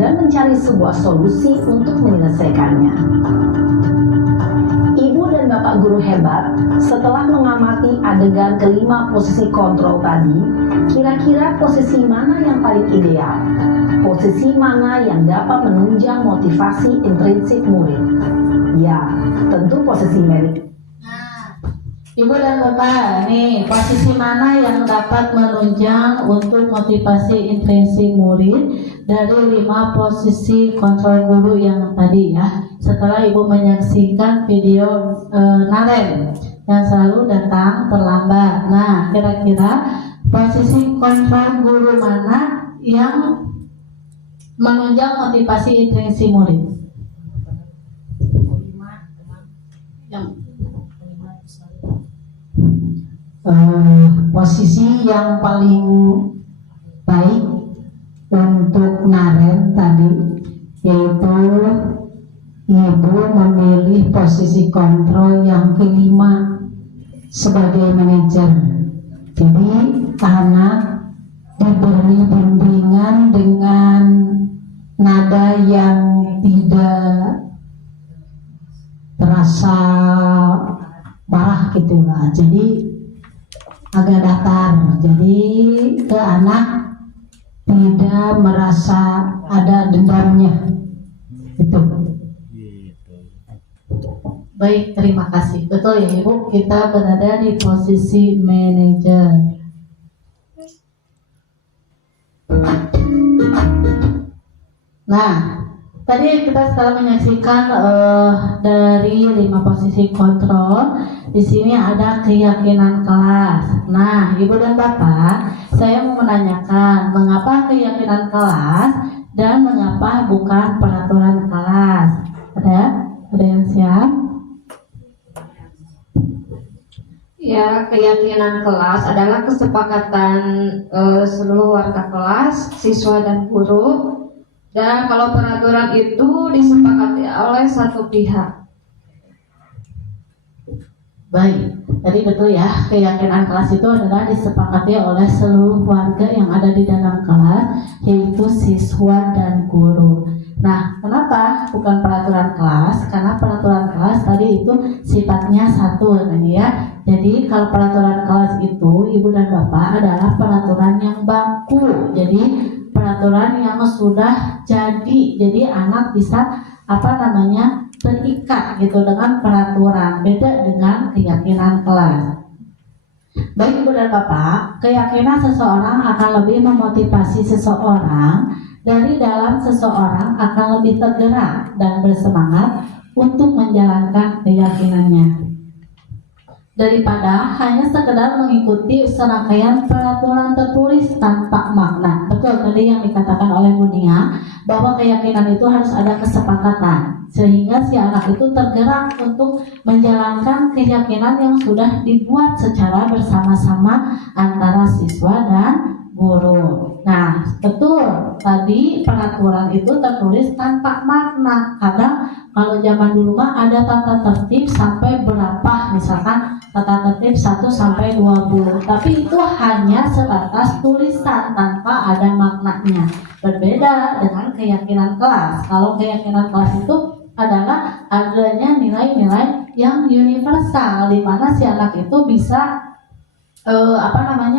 dan mencari sebuah solusi untuk menyelesaikannya. Ibu dan Bapak guru hebat, setelah mengamati adegan kelima posisi kontrol tadi, kira-kira posisi mana yang paling ideal? Posisi mana yang dapat menunjang motivasi intrinsik murid? Ya, tentu posisi merit. Ibu dan Bapak, nih posisi mana yang dapat menunjang untuk motivasi intrinsik murid dari 5 posisi kontrol guru yang tadi ya. Setelah Ibu menyaksikan video Naren yang selalu datang terlambat. Nah, kira-kira posisi kontrol guru mana yang menunjang motivasi intrinsik murid? Posisi yang paling baik untuk Naren tadi yaitu Ibu memilih posisi kontrol yang kelima sebagai manajer. Jadi anak diberi bimbingan dengan nada yang tidak terasa marah gitu lah. Jadi agak datar, jadi ke anak tidak merasa ada dendamnya itu. Baik, terima kasih. Betul ya Ibu, kita berada di posisi manajer. Nah, tadi kita setelah menyaksikan dari 5 posisi kontrol. Di sini ada keyakinan kelas. Nah, Ibu dan Bapak, saya mau menanyakan mengapa keyakinan kelas dan mengapa bukan peraturan kelas. Ada yang siap? Ya, keyakinan kelas adalah kesepakatan seluruh warga kelas, siswa dan guru. Dan kalau peraturan itu disepakati oleh satu pihak. Baik, tadi betul ya, keyakinan kelas itu adalah disepakati oleh seluruh warga yang ada di dalam kelas, yaitu siswa dan guru. Nah, kenapa bukan peraturan kelas? Karena peraturan kelas tadi itu sifatnya satu, ya. Jadi kalau peraturan kelas itu, Ibu dan Bapak, adalah peraturan yang baku. Jadi peraturan yang sudah jadi anak bisa terikat gitu dengan peraturan, beda dengan keyakinan kelas. Baik Ibu dan Bapak, keyakinan seseorang akan lebih memotivasi seseorang, dari dalam seseorang akan lebih tergerak dan bersemangat untuk menjalankan keyakinannya, daripada hanya sekedar mengikuti serangkaian peraturan tertulis tanpa makna. Betul tadi yang dikatakan oleh Bu Nia, bahwa keyakinan itu harus ada kesepakatan, sehingga si anak itu tergerak untuk menjalankan keyakinan yang sudah dibuat secara bersama-sama antara siswa dan guru. Nah, betul. Tadi peraturan itu tertulis tanpa makna. Kadang kalau zaman dulu mah ada tata tertib sampai berapa, misalkan tata tertib 1 sampai 20. Tapi itu hanya sebatas tulisan tanpa ada maknanya. Berbeda dengan keyakinan kelas. Kalau keyakinan kelas itu adalah adanya nilai-nilai yang universal di mana si anak itu bisa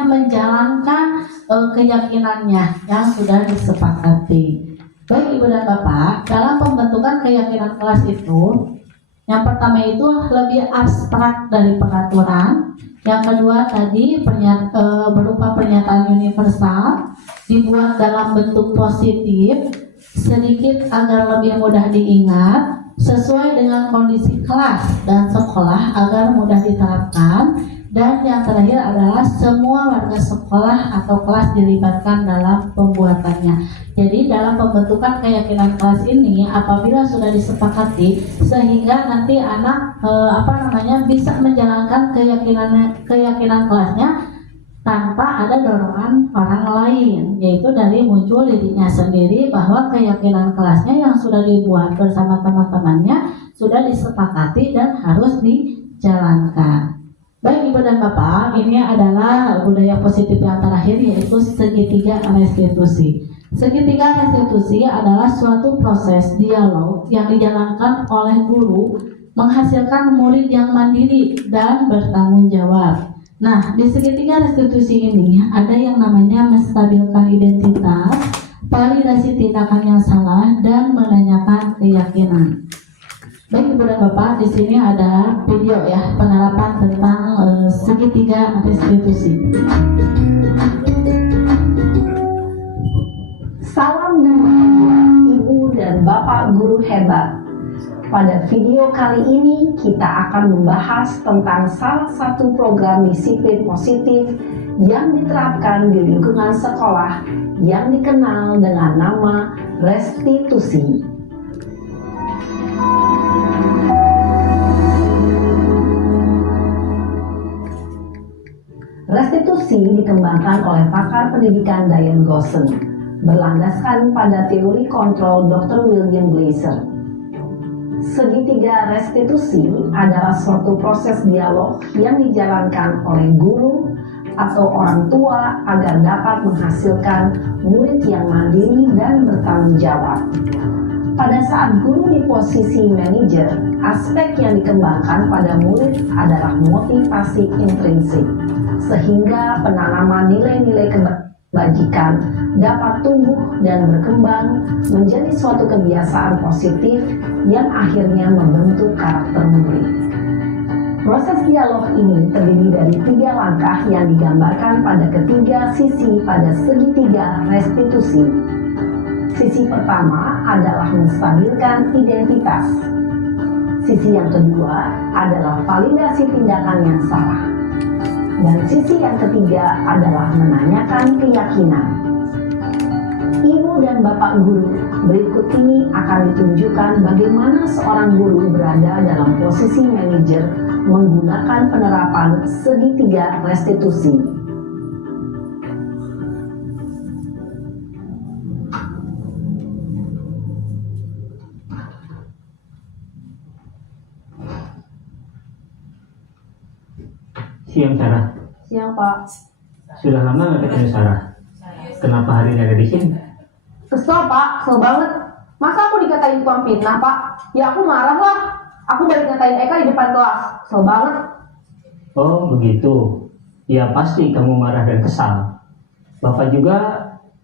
menjalankan keyakinannya yang sudah disepakati. Baik Ibu dan Bapak, dalam pembentukan keyakinan kelas itu, yang pertama itu lebih abstrak dari peraturan. Yang kedua tadi berupa pernyataan universal, dibuat dalam bentuk positif, sedikit agar lebih mudah diingat, sesuai dengan kondisi kelas dan sekolah agar mudah diterapkan. Dan yang terakhir adalah semua warga sekolah atau kelas dilibatkan dalam pembuatannya. Jadi dalam pembentukan keyakinan kelas ini apabila sudah disepakati sehingga nanti anak bisa menjalankan keyakinan kelasnya tanpa ada dorongan orang lain, yaitu dari muncul dirinya sendiri bahwa keyakinan kelasnya yang sudah dibuat bersama teman-temannya sudah disepakati dan harus dijalankan. Baik Ibu dan Bapak, ini adalah budaya positif yang terakhir, yaitu segitiga restitusi. Segitiga restitusi adalah suatu proses dialog yang dijalankan oleh guru menghasilkan murid yang mandiri dan bertanggung jawab. Nah, di segitiga restitusi ini ada yang namanya menstabilkan identitas, validasi tindakan yang salah, dan menanyakan keyakinan. Baik Ibu dan Bapak, di sini ada video ya penerapan tentang segitiga restitusi. Salam dan bahagia Ibu dan Bapak guru hebat. Pada video kali ini kita akan membahas tentang salah satu program disiplin positif yang diterapkan di lingkungan sekolah yang dikenal dengan nama restitusi. Restitusi dikembangkan oleh pakar pendidikan Diane Gosson, berlandaskan pada teori kontrol Dr. William Blaser. Segitiga restitusi adalah suatu proses dialog yang dijalankan oleh guru atau orang tua agar dapat menghasilkan murid yang mandiri dan bertanggung jawab. Pada saat guru di posisi manajer, aspek yang dikembangkan pada murid adalah motivasi intrinsik, sehingga penanaman nilai-nilai kebajikan dapat tumbuh dan berkembang menjadi suatu kebiasaan positif yang akhirnya membentuk karakter murid. Proses dialog ini terdiri dari 3 langkah yang digambarkan pada ketiga sisi pada segitiga restitusi. Sisi pertama adalah menstabilkan identitas. Sisi yang kedua adalah validasi tindakan yang salah. Dan sisi yang ketiga adalah menanyakan keyakinan. Ibu dan Bapak guru, berikut ini akan ditunjukkan bagaimana seorang guru berada dalam posisi manajer menggunakan penerapan segitiga restitusi. Siang Sarah. Siang Pak. Sudah lama nggak ketemu Sarah. Kenapa hari ini ada di sini? Kesel Pak, kesel banget. Masa aku dikatain tukang fitnah Pak? Ya aku marah lah. Aku balik ngatain Eka di depan kelas. Kesel banget. Oh begitu. Ya pasti kamu marah dan kesal. Bapak juga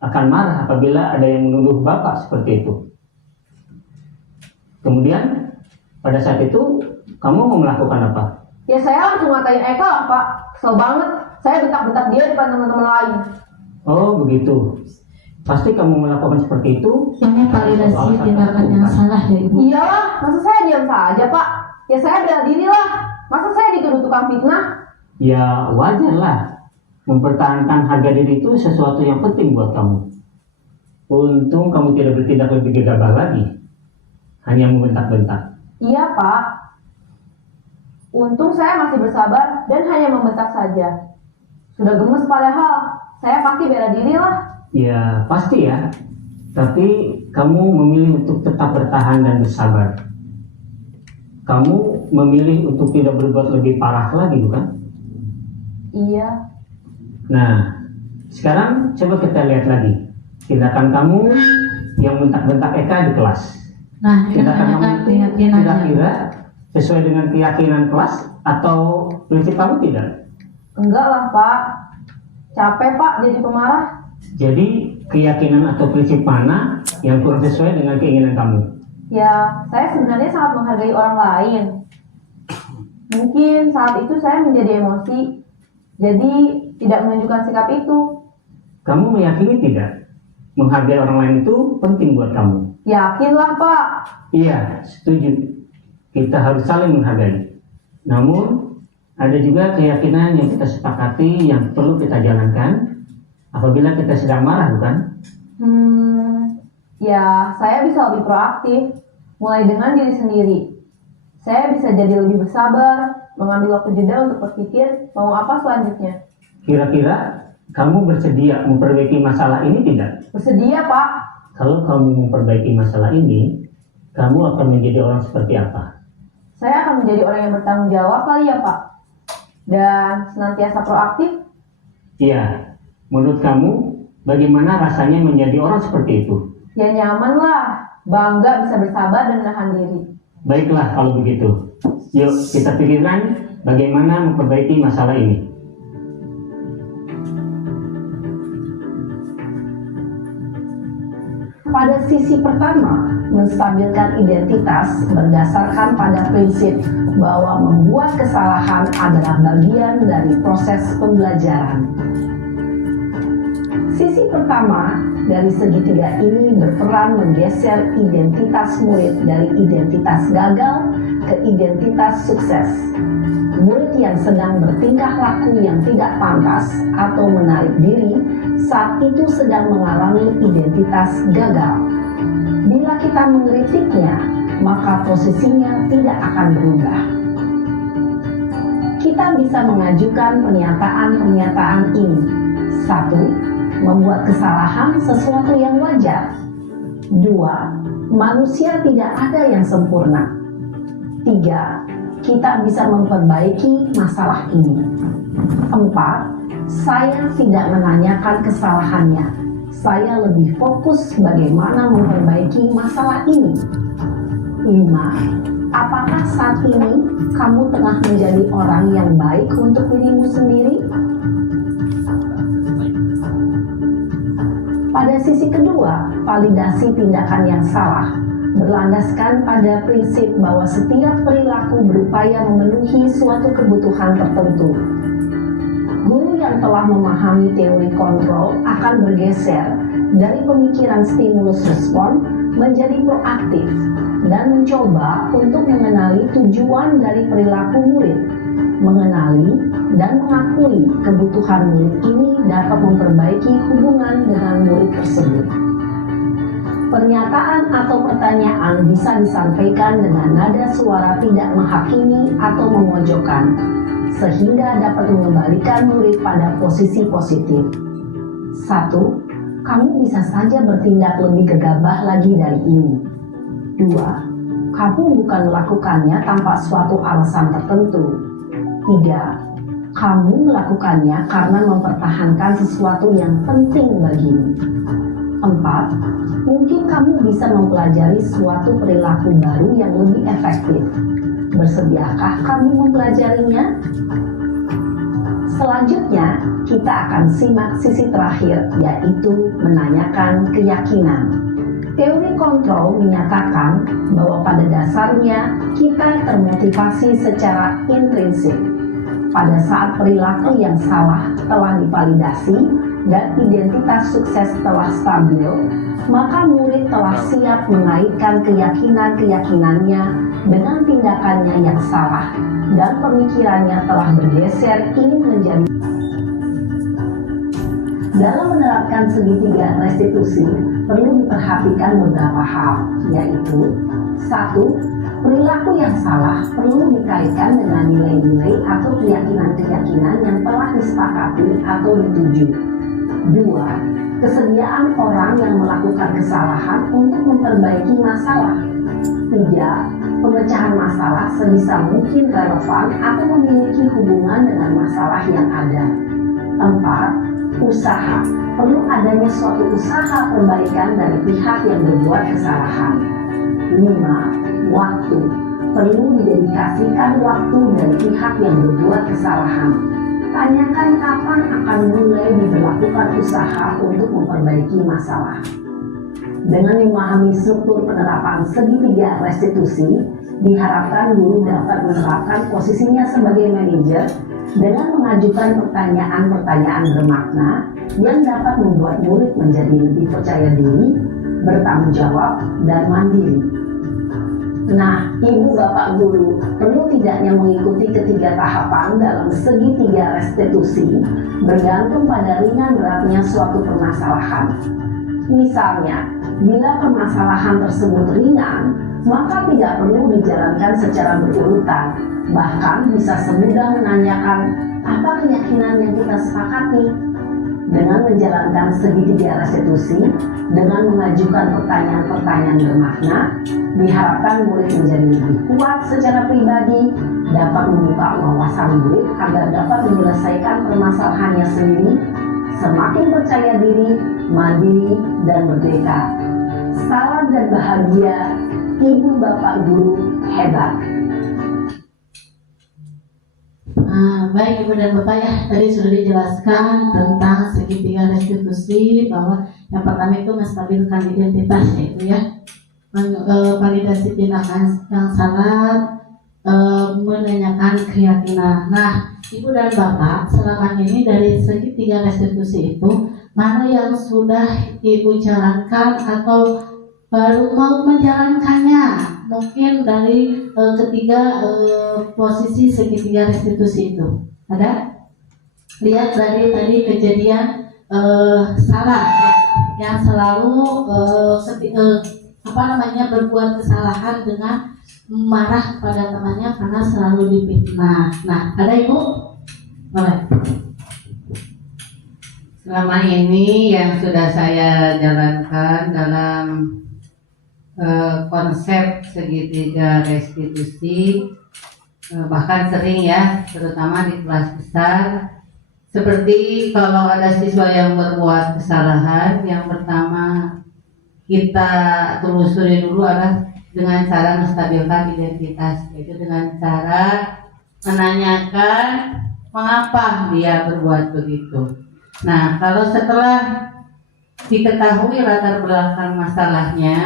akan marah apabila ada yang menuduh Bapak seperti itu. Kemudian pada saat itu kamu mau melakukan apa? Ya saya langsung ngatain Eka lah Pak. Kesel banget. Saya bentak-bentak dia depan teman-teman lain. Oh begitu. Pasti kamu melakukan seperti itu. Ini validasi tindakan yang salah ya Ibu. Iyalah, masa saya diam saja Pak? Ya saya bela diri lah. Masa saya dituduh tukang fitnah? Ya wajar lah. Mempertahankan harga diri itu sesuatu yang penting buat kamu. Untung kamu tidak bertindak lebih gegabah lagi. Hanya membentak-bentak. Iya Pak. Untung saya masih bersabar dan hanya membentak saja. Sudah gemes padahal. saya pasti bela diri lah. Ya, pasti ya. Tapi kamu memilih untuk tetap bertahan dan bersabar. Kamu memilih untuk tidak berbuat lebih parah lagi, bukan? Iya. Nah, sekarang coba kita lihat lagi tindakan kamu yang bentak-bentak Eka di kelas. Nah, Tindakan kamu itu keyakinan aja. kira-kira sesuai dengan keyakinan kelas atau prinsip kamu tidak? Enggak lah Pak. Capek Pak jadi pemarah. Jadi keyakinan atau prinsip mana yang kurang sesuai dengan keinginan kamu? Ya, saya sebenarnya sangat menghargai orang lain. Mungkin saat itu saya menjadi emosi, jadi tidak menunjukkan sikap itu. Kamu meyakini tidak? Menghargai orang lain itu penting buat kamu. Yakinlah Pak. Iya, setuju. Kita harus saling menghargai. Namun, ada juga keyakinan yang kita sepakati yang perlu kita jalankan apabila kita sedang marah, bukan? Ya, saya bisa lebih proaktif, mulai dengan diri sendiri. Saya bisa jadi lebih bersabar, mengambil waktu jeda untuk berpikir mau apa selanjutnya. Kira-kira kamu bersedia memperbaiki masalah ini tidak? Bersedia Pak. Kalau kamu memperbaiki masalah ini, kamu akan menjadi orang seperti apa? Saya akan menjadi orang yang bertanggung jawab kali ya Pak. Dan senantiasa proaktif. Iya, menurut kamu bagaimana rasanya menjadi orang seperti itu? Ya nyaman lah, bangga bisa bersabar dan menahan diri. Baiklah kalau begitu. Yuk kita pikirkan bagaimana memperbaiki masalah ini. Pada sisi pertama, menstabilkan identitas berdasarkan pada prinsip bahwa membuat kesalahan adalah bagian dari proses pembelajaran. Sisi pertama dari segitiga ini berperan menggeser identitas murid dari identitas gagal ke identitas sukses. Murid yang sedang bertingkah laku yang tidak pantas atau menarik diri saat itu sedang mengalami identitas gagal. Bila kita mengkritiknya, maka posisinya tidak akan berubah. Kita bisa mengajukan pernyataan-pernyataan ini. 1. Membuat kesalahan sesuatu yang wajar. 2. Manusia tidak ada yang sempurna. 3. Kita bisa memperbaiki masalah ini. 4. Saya tidak menanyakan kesalahannya. Saya lebih fokus bagaimana memperbaiki masalah ini. 5. Apakah saat ini kamu tengah menjadi orang yang baik untuk dirimu sendiri? Pada sisi kedua, validasi tindakan yang salah berlandaskan pada prinsip bahwa setiap perilaku berupaya memenuhi suatu kebutuhan tertentu. Guru yang telah memahami teori kontrol akan bergeser dari pemikiran stimulus respon menjadi proaktif dan mencoba untuk mengenali tujuan dari perilaku murid. Mengenali dan mengakui kebutuhan murid ini dapat memperbaiki hubungan dengan murid tersebut. Pernyataan atau pertanyaan bisa disampaikan dengan nada suara tidak menghakimi atau memojokkan, sehingga dapat mengembalikan murid pada posisi positif. 1. Kamu bisa saja bertindak lebih gegabah lagi dari ini. 2. Kamu bukan melakukannya tanpa suatu alasan tertentu. 3. Kamu melakukannya karena mempertahankan sesuatu yang penting bagimu. 4. Mungkin kamu bisa mempelajari suatu perilaku baru yang lebih efektif. Bersediakah kamu mempelajarinya? Selanjutnya, kita akan simak sisi terakhir, yaitu menanyakan keyakinan. Teori kontrol menyatakan bahwa pada dasarnya kita termotivasi secara intrinsik. Pada saat perilaku yang salah telah divalidasi dan identitas sukses telah stabil, maka murid telah siap mengaitkan keyakinan-keyakinannya dengan tindakannya yang salah dan pemikirannya telah bergeser ingin menjadi. Dalam menerapkan segitiga restitusi, perlu diperhatikan beberapa hal, yaitu 1. Perilaku yang salah perlu dikaitkan dengan nilai-nilai atau keyakinan-keyakinan yang telah disepakati atau dituju. 2. Kesediaan orang yang melakukan kesalahan untuk memperbaiki masalah. 3. Pemecahan masalah sebisa mungkin relevan atau memiliki hubungan dengan masalah yang ada. 4. Usaha. Perlu adanya suatu usaha perbaikan dari pihak yang berbuat kesalahan. 5. Waktu. Perlu didedikasikan waktu dari pihak yang berbuat kesalahan. Tanyakan kapan akan mulai diberlakukan usaha untuk memperbaiki masalah. Dengan memahami struktur penerapan segitiga restitusi, diharapkan guru dapat menerapkan posisinya sebagai manajer dengan mengajukan pertanyaan-pertanyaan bermakna yang dapat membuat murid menjadi lebih percaya diri, bertanggung jawab, dan mandiri. Nah, Ibu Bapak Guru perlu tidaknya mengikuti ketiga tahapan dalam segitiga restitusi bergantung pada ringan beratnya suatu permasalahan. Misalnya, bila permasalahan tersebut ringan, maka tidak perlu dijalankan secara berurutan. Bahkan bisa semudah menanyakan apa keyakinan yang kita sepakati. Dengan menjalankan segitiga restitusi, dengan mengajukan pertanyaan-pertanyaan bermakna, diharapkan murid menjadi lebih kuat secara pribadi, dapat membuka wawasan murid agar dapat menyelesaikan permasalahannya sendiri, semakin percaya diri, mandiri, dan merdeka. Salam dan bahagia, Ibu Bapak Guru hebat. Baik Ibu dan Bapak ya, tadi sudah dijelaskan tentang segitiga restitusi, bahwa yang pertama itu menstabilkan identitas, yaitu ya validasi tindakan yang salah, menanyakan keyakinan. Nah, Ibu dan Bapak, selama ini dari segitiga restitusi itu mana yang sudah Ibu jalankan atau baru mau menjalankannya? Mungkin dari ketiga posisi segitiga restitusi itu ada. Lihat dari tadi kejadian salah ya, yang selalu berbuat kesalahan dengan marah pada temannya karena selalu difitnah. Nah, ada Ibu? Boleh. Selama ini yang sudah saya jalankan dalam konsep segitiga restitusi, bahkan sering ya, terutama di kelas besar, seperti kalau ada siswa yang berbuat kesalahan, yang pertama kita telusuri dulu adalah dengan cara menstabilkan identitas, yaitu dengan cara menanyakan mengapa dia berbuat begitu. Nah, kalau setelah diketahui latar belakang masalahnya,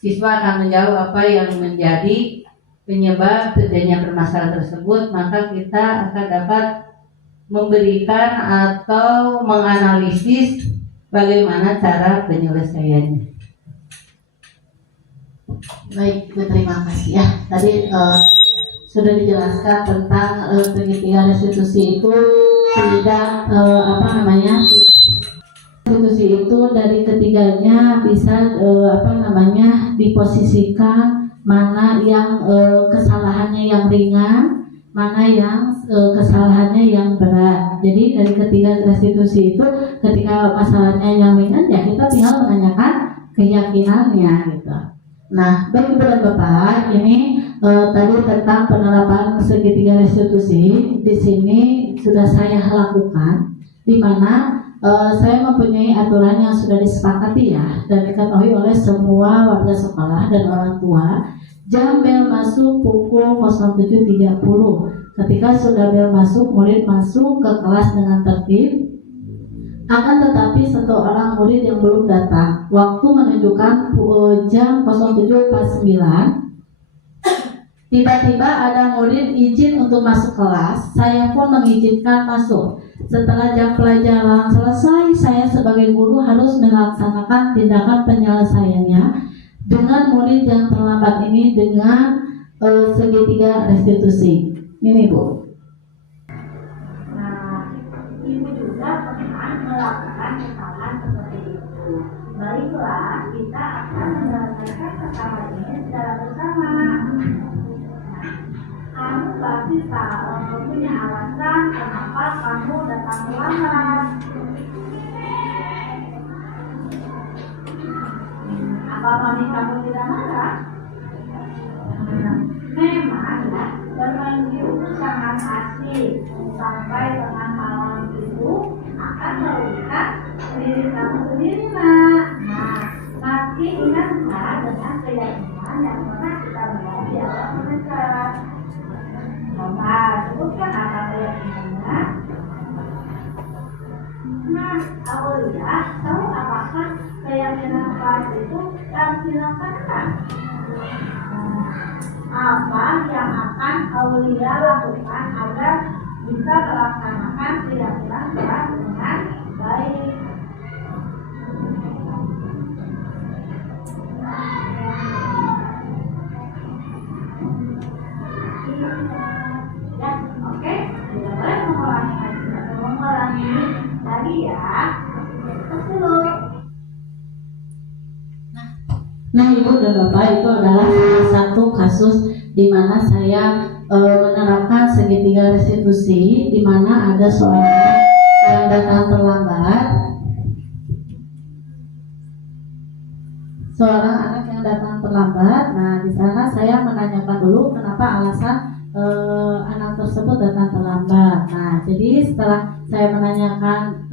siswa akan menjawab apa yang menjadi penyebab terjadinya permasalahan tersebut, maka kita akan dapat memberikan atau menganalisis bagaimana cara penyelesaiannya. Baik, terima kasih ya. Tadi sudah dijelaskan tentang segitiga restitusi itu tidak restitusi itu dari ketiganya bisa diposisikan mana yang kesalahannya yang ringan, mana yang kesalahannya yang berat. Jadi dari ketiga restitusi itu, ketika masalahnya yang ringan ya kita tinggal menanyakan keyakinannya gitu. Nah, baik Ibu dan Bapak, ini tadi tentang penerapan segitiga restitusi di sini sudah saya lakukan, di mana saya mempunyai aturan yang sudah disepakati ya dan diketahui oleh semua warga sekolah dan orang tua. Jam bel masuk pukul 07.30. Ketika sudah bel masuk, murid masuk ke kelas dengan tertib. Akan tetapi satu orang murid yang belum datang, waktu menunjukkan jam 07.49, tiba-tiba ada murid izin untuk masuk kelas. Saya pun mengizinkan masuk. Setelah jam pelajaran selesai, saya sebagai guru harus melaksanakan tindakan penyelesaiannya dengan murid yang terlambat ini dengan segitiga restitusi. Ini Bu. Ibu juga pernah melakukan kesalahan seperti itu. Baiklah, kita akan menyelesaikan kesalahan ini secara bersama. Kamu pasti punya alasan kenapa kamu datang terlambat. Apa mami kamu tidak marah? Memang ya, bermain game itu sangat asik. Sampai tengah malam itu akan merugikan diri kamu sendiri, nak. Nah, tapi ingatlah dengan keyakinan yang pernah kita lihat di awal mereka. Mama, sebutkan apa keyakinannya? Nah, Aulia, tahu apakah keyakinan kelas itu yang dilakukan? Apa yang akan Aulia lakukan agar bisa melaksanakan keyakinan kelas dengan baik? Ya, oke, tidak boleh mengulangi lagi atau mengulangi lagi ya. Terus dulu. Nah, Ibu dan Bapak, itu adalah salah satu kasus di mana saya menerapkan segitiga restitusi, di mana ada seorang yang datang terlambat, seorang anak yang datang terlambat. Nah, di sana saya menanyakan dulu kenapa alasan anak tersebut datang terlambat. Nah, jadi setelah saya menanyakan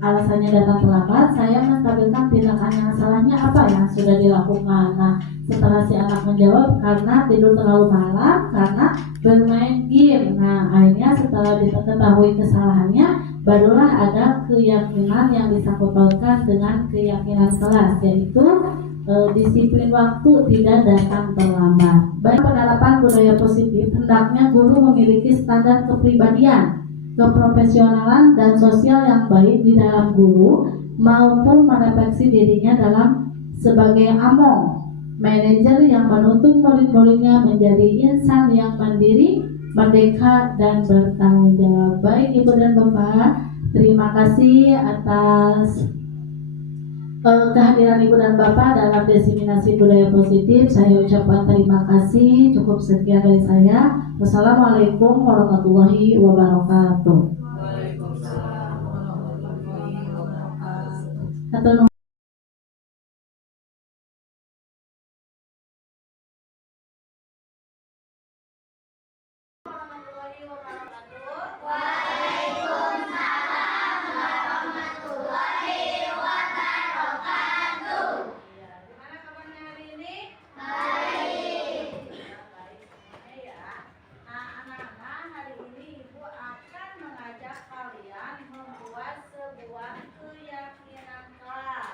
alasannya datang terlambat, saya menstabilkan tindakan yang salahnya apa yang sudah dilakukan. Nah, setelah si anak menjawab karena tidur terlalu malam, karena bermain game. Nah, akhirnya setelah diketahui kesalahannya, barulah ada keyakinan yang disangkut pautkan dengan keyakinan kelas, yaitu disiplin waktu, tidak datang terlambat. Baik, penerapan budaya positif hendaknya guru memiliki standar kepribadian, keprofesionalan dan sosial yang baik di dalam guru, maupun merefleksi dirinya dalam sebagai among, manajer yang menuntun murid-muridnya menjadi insan yang mandiri, merdeka dan bertanggung jawab. Baik Ibu dan Bapak, terima kasih atas kehadiran Ibu dan Bapak dalam diseminasi budaya positif. Saya ucapkan terima kasih. Cukup sekian dari saya. Wassalamualaikum warahmatullahi wabarakatuh. Waalaikumsalam warahmatullahi wabarakatuh. Atau membuat sebuah keyakinan kelas.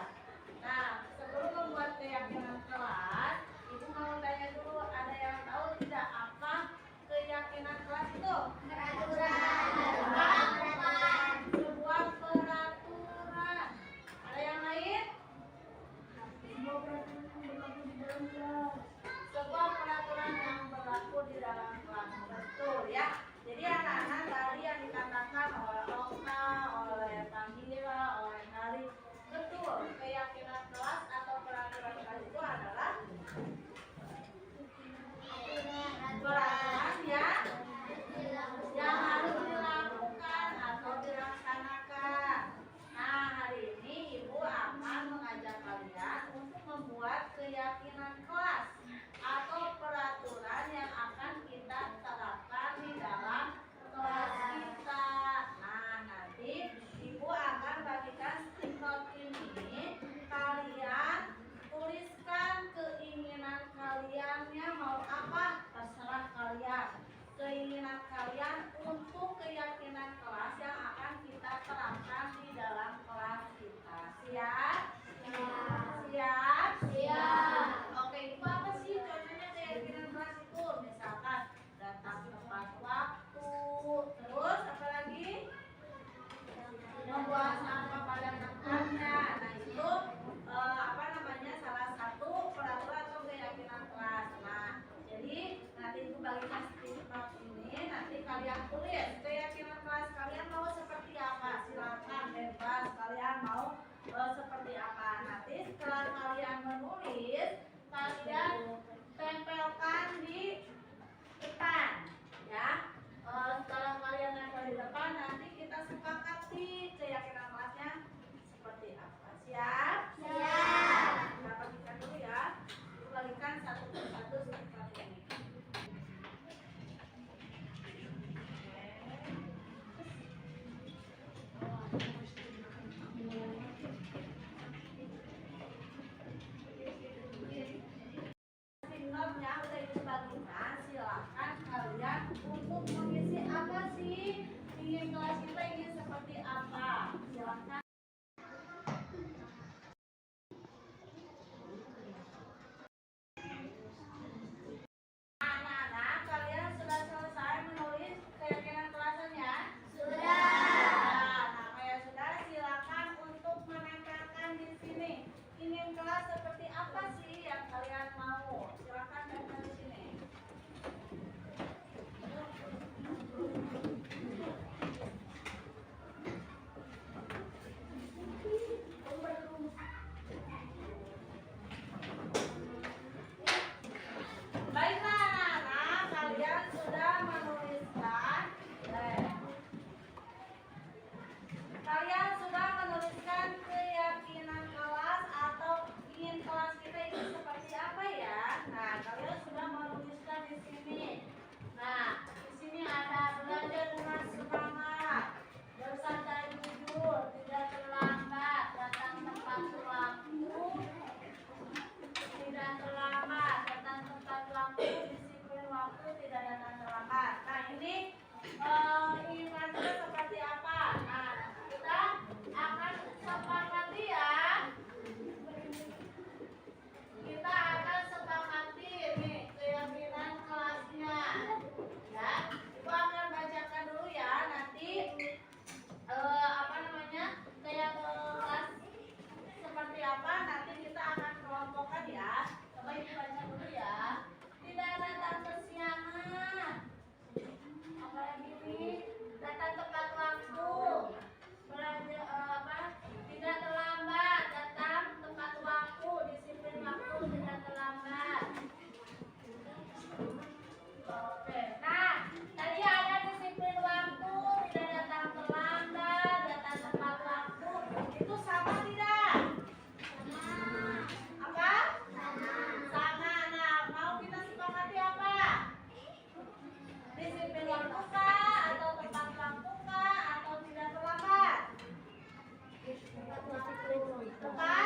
Depan.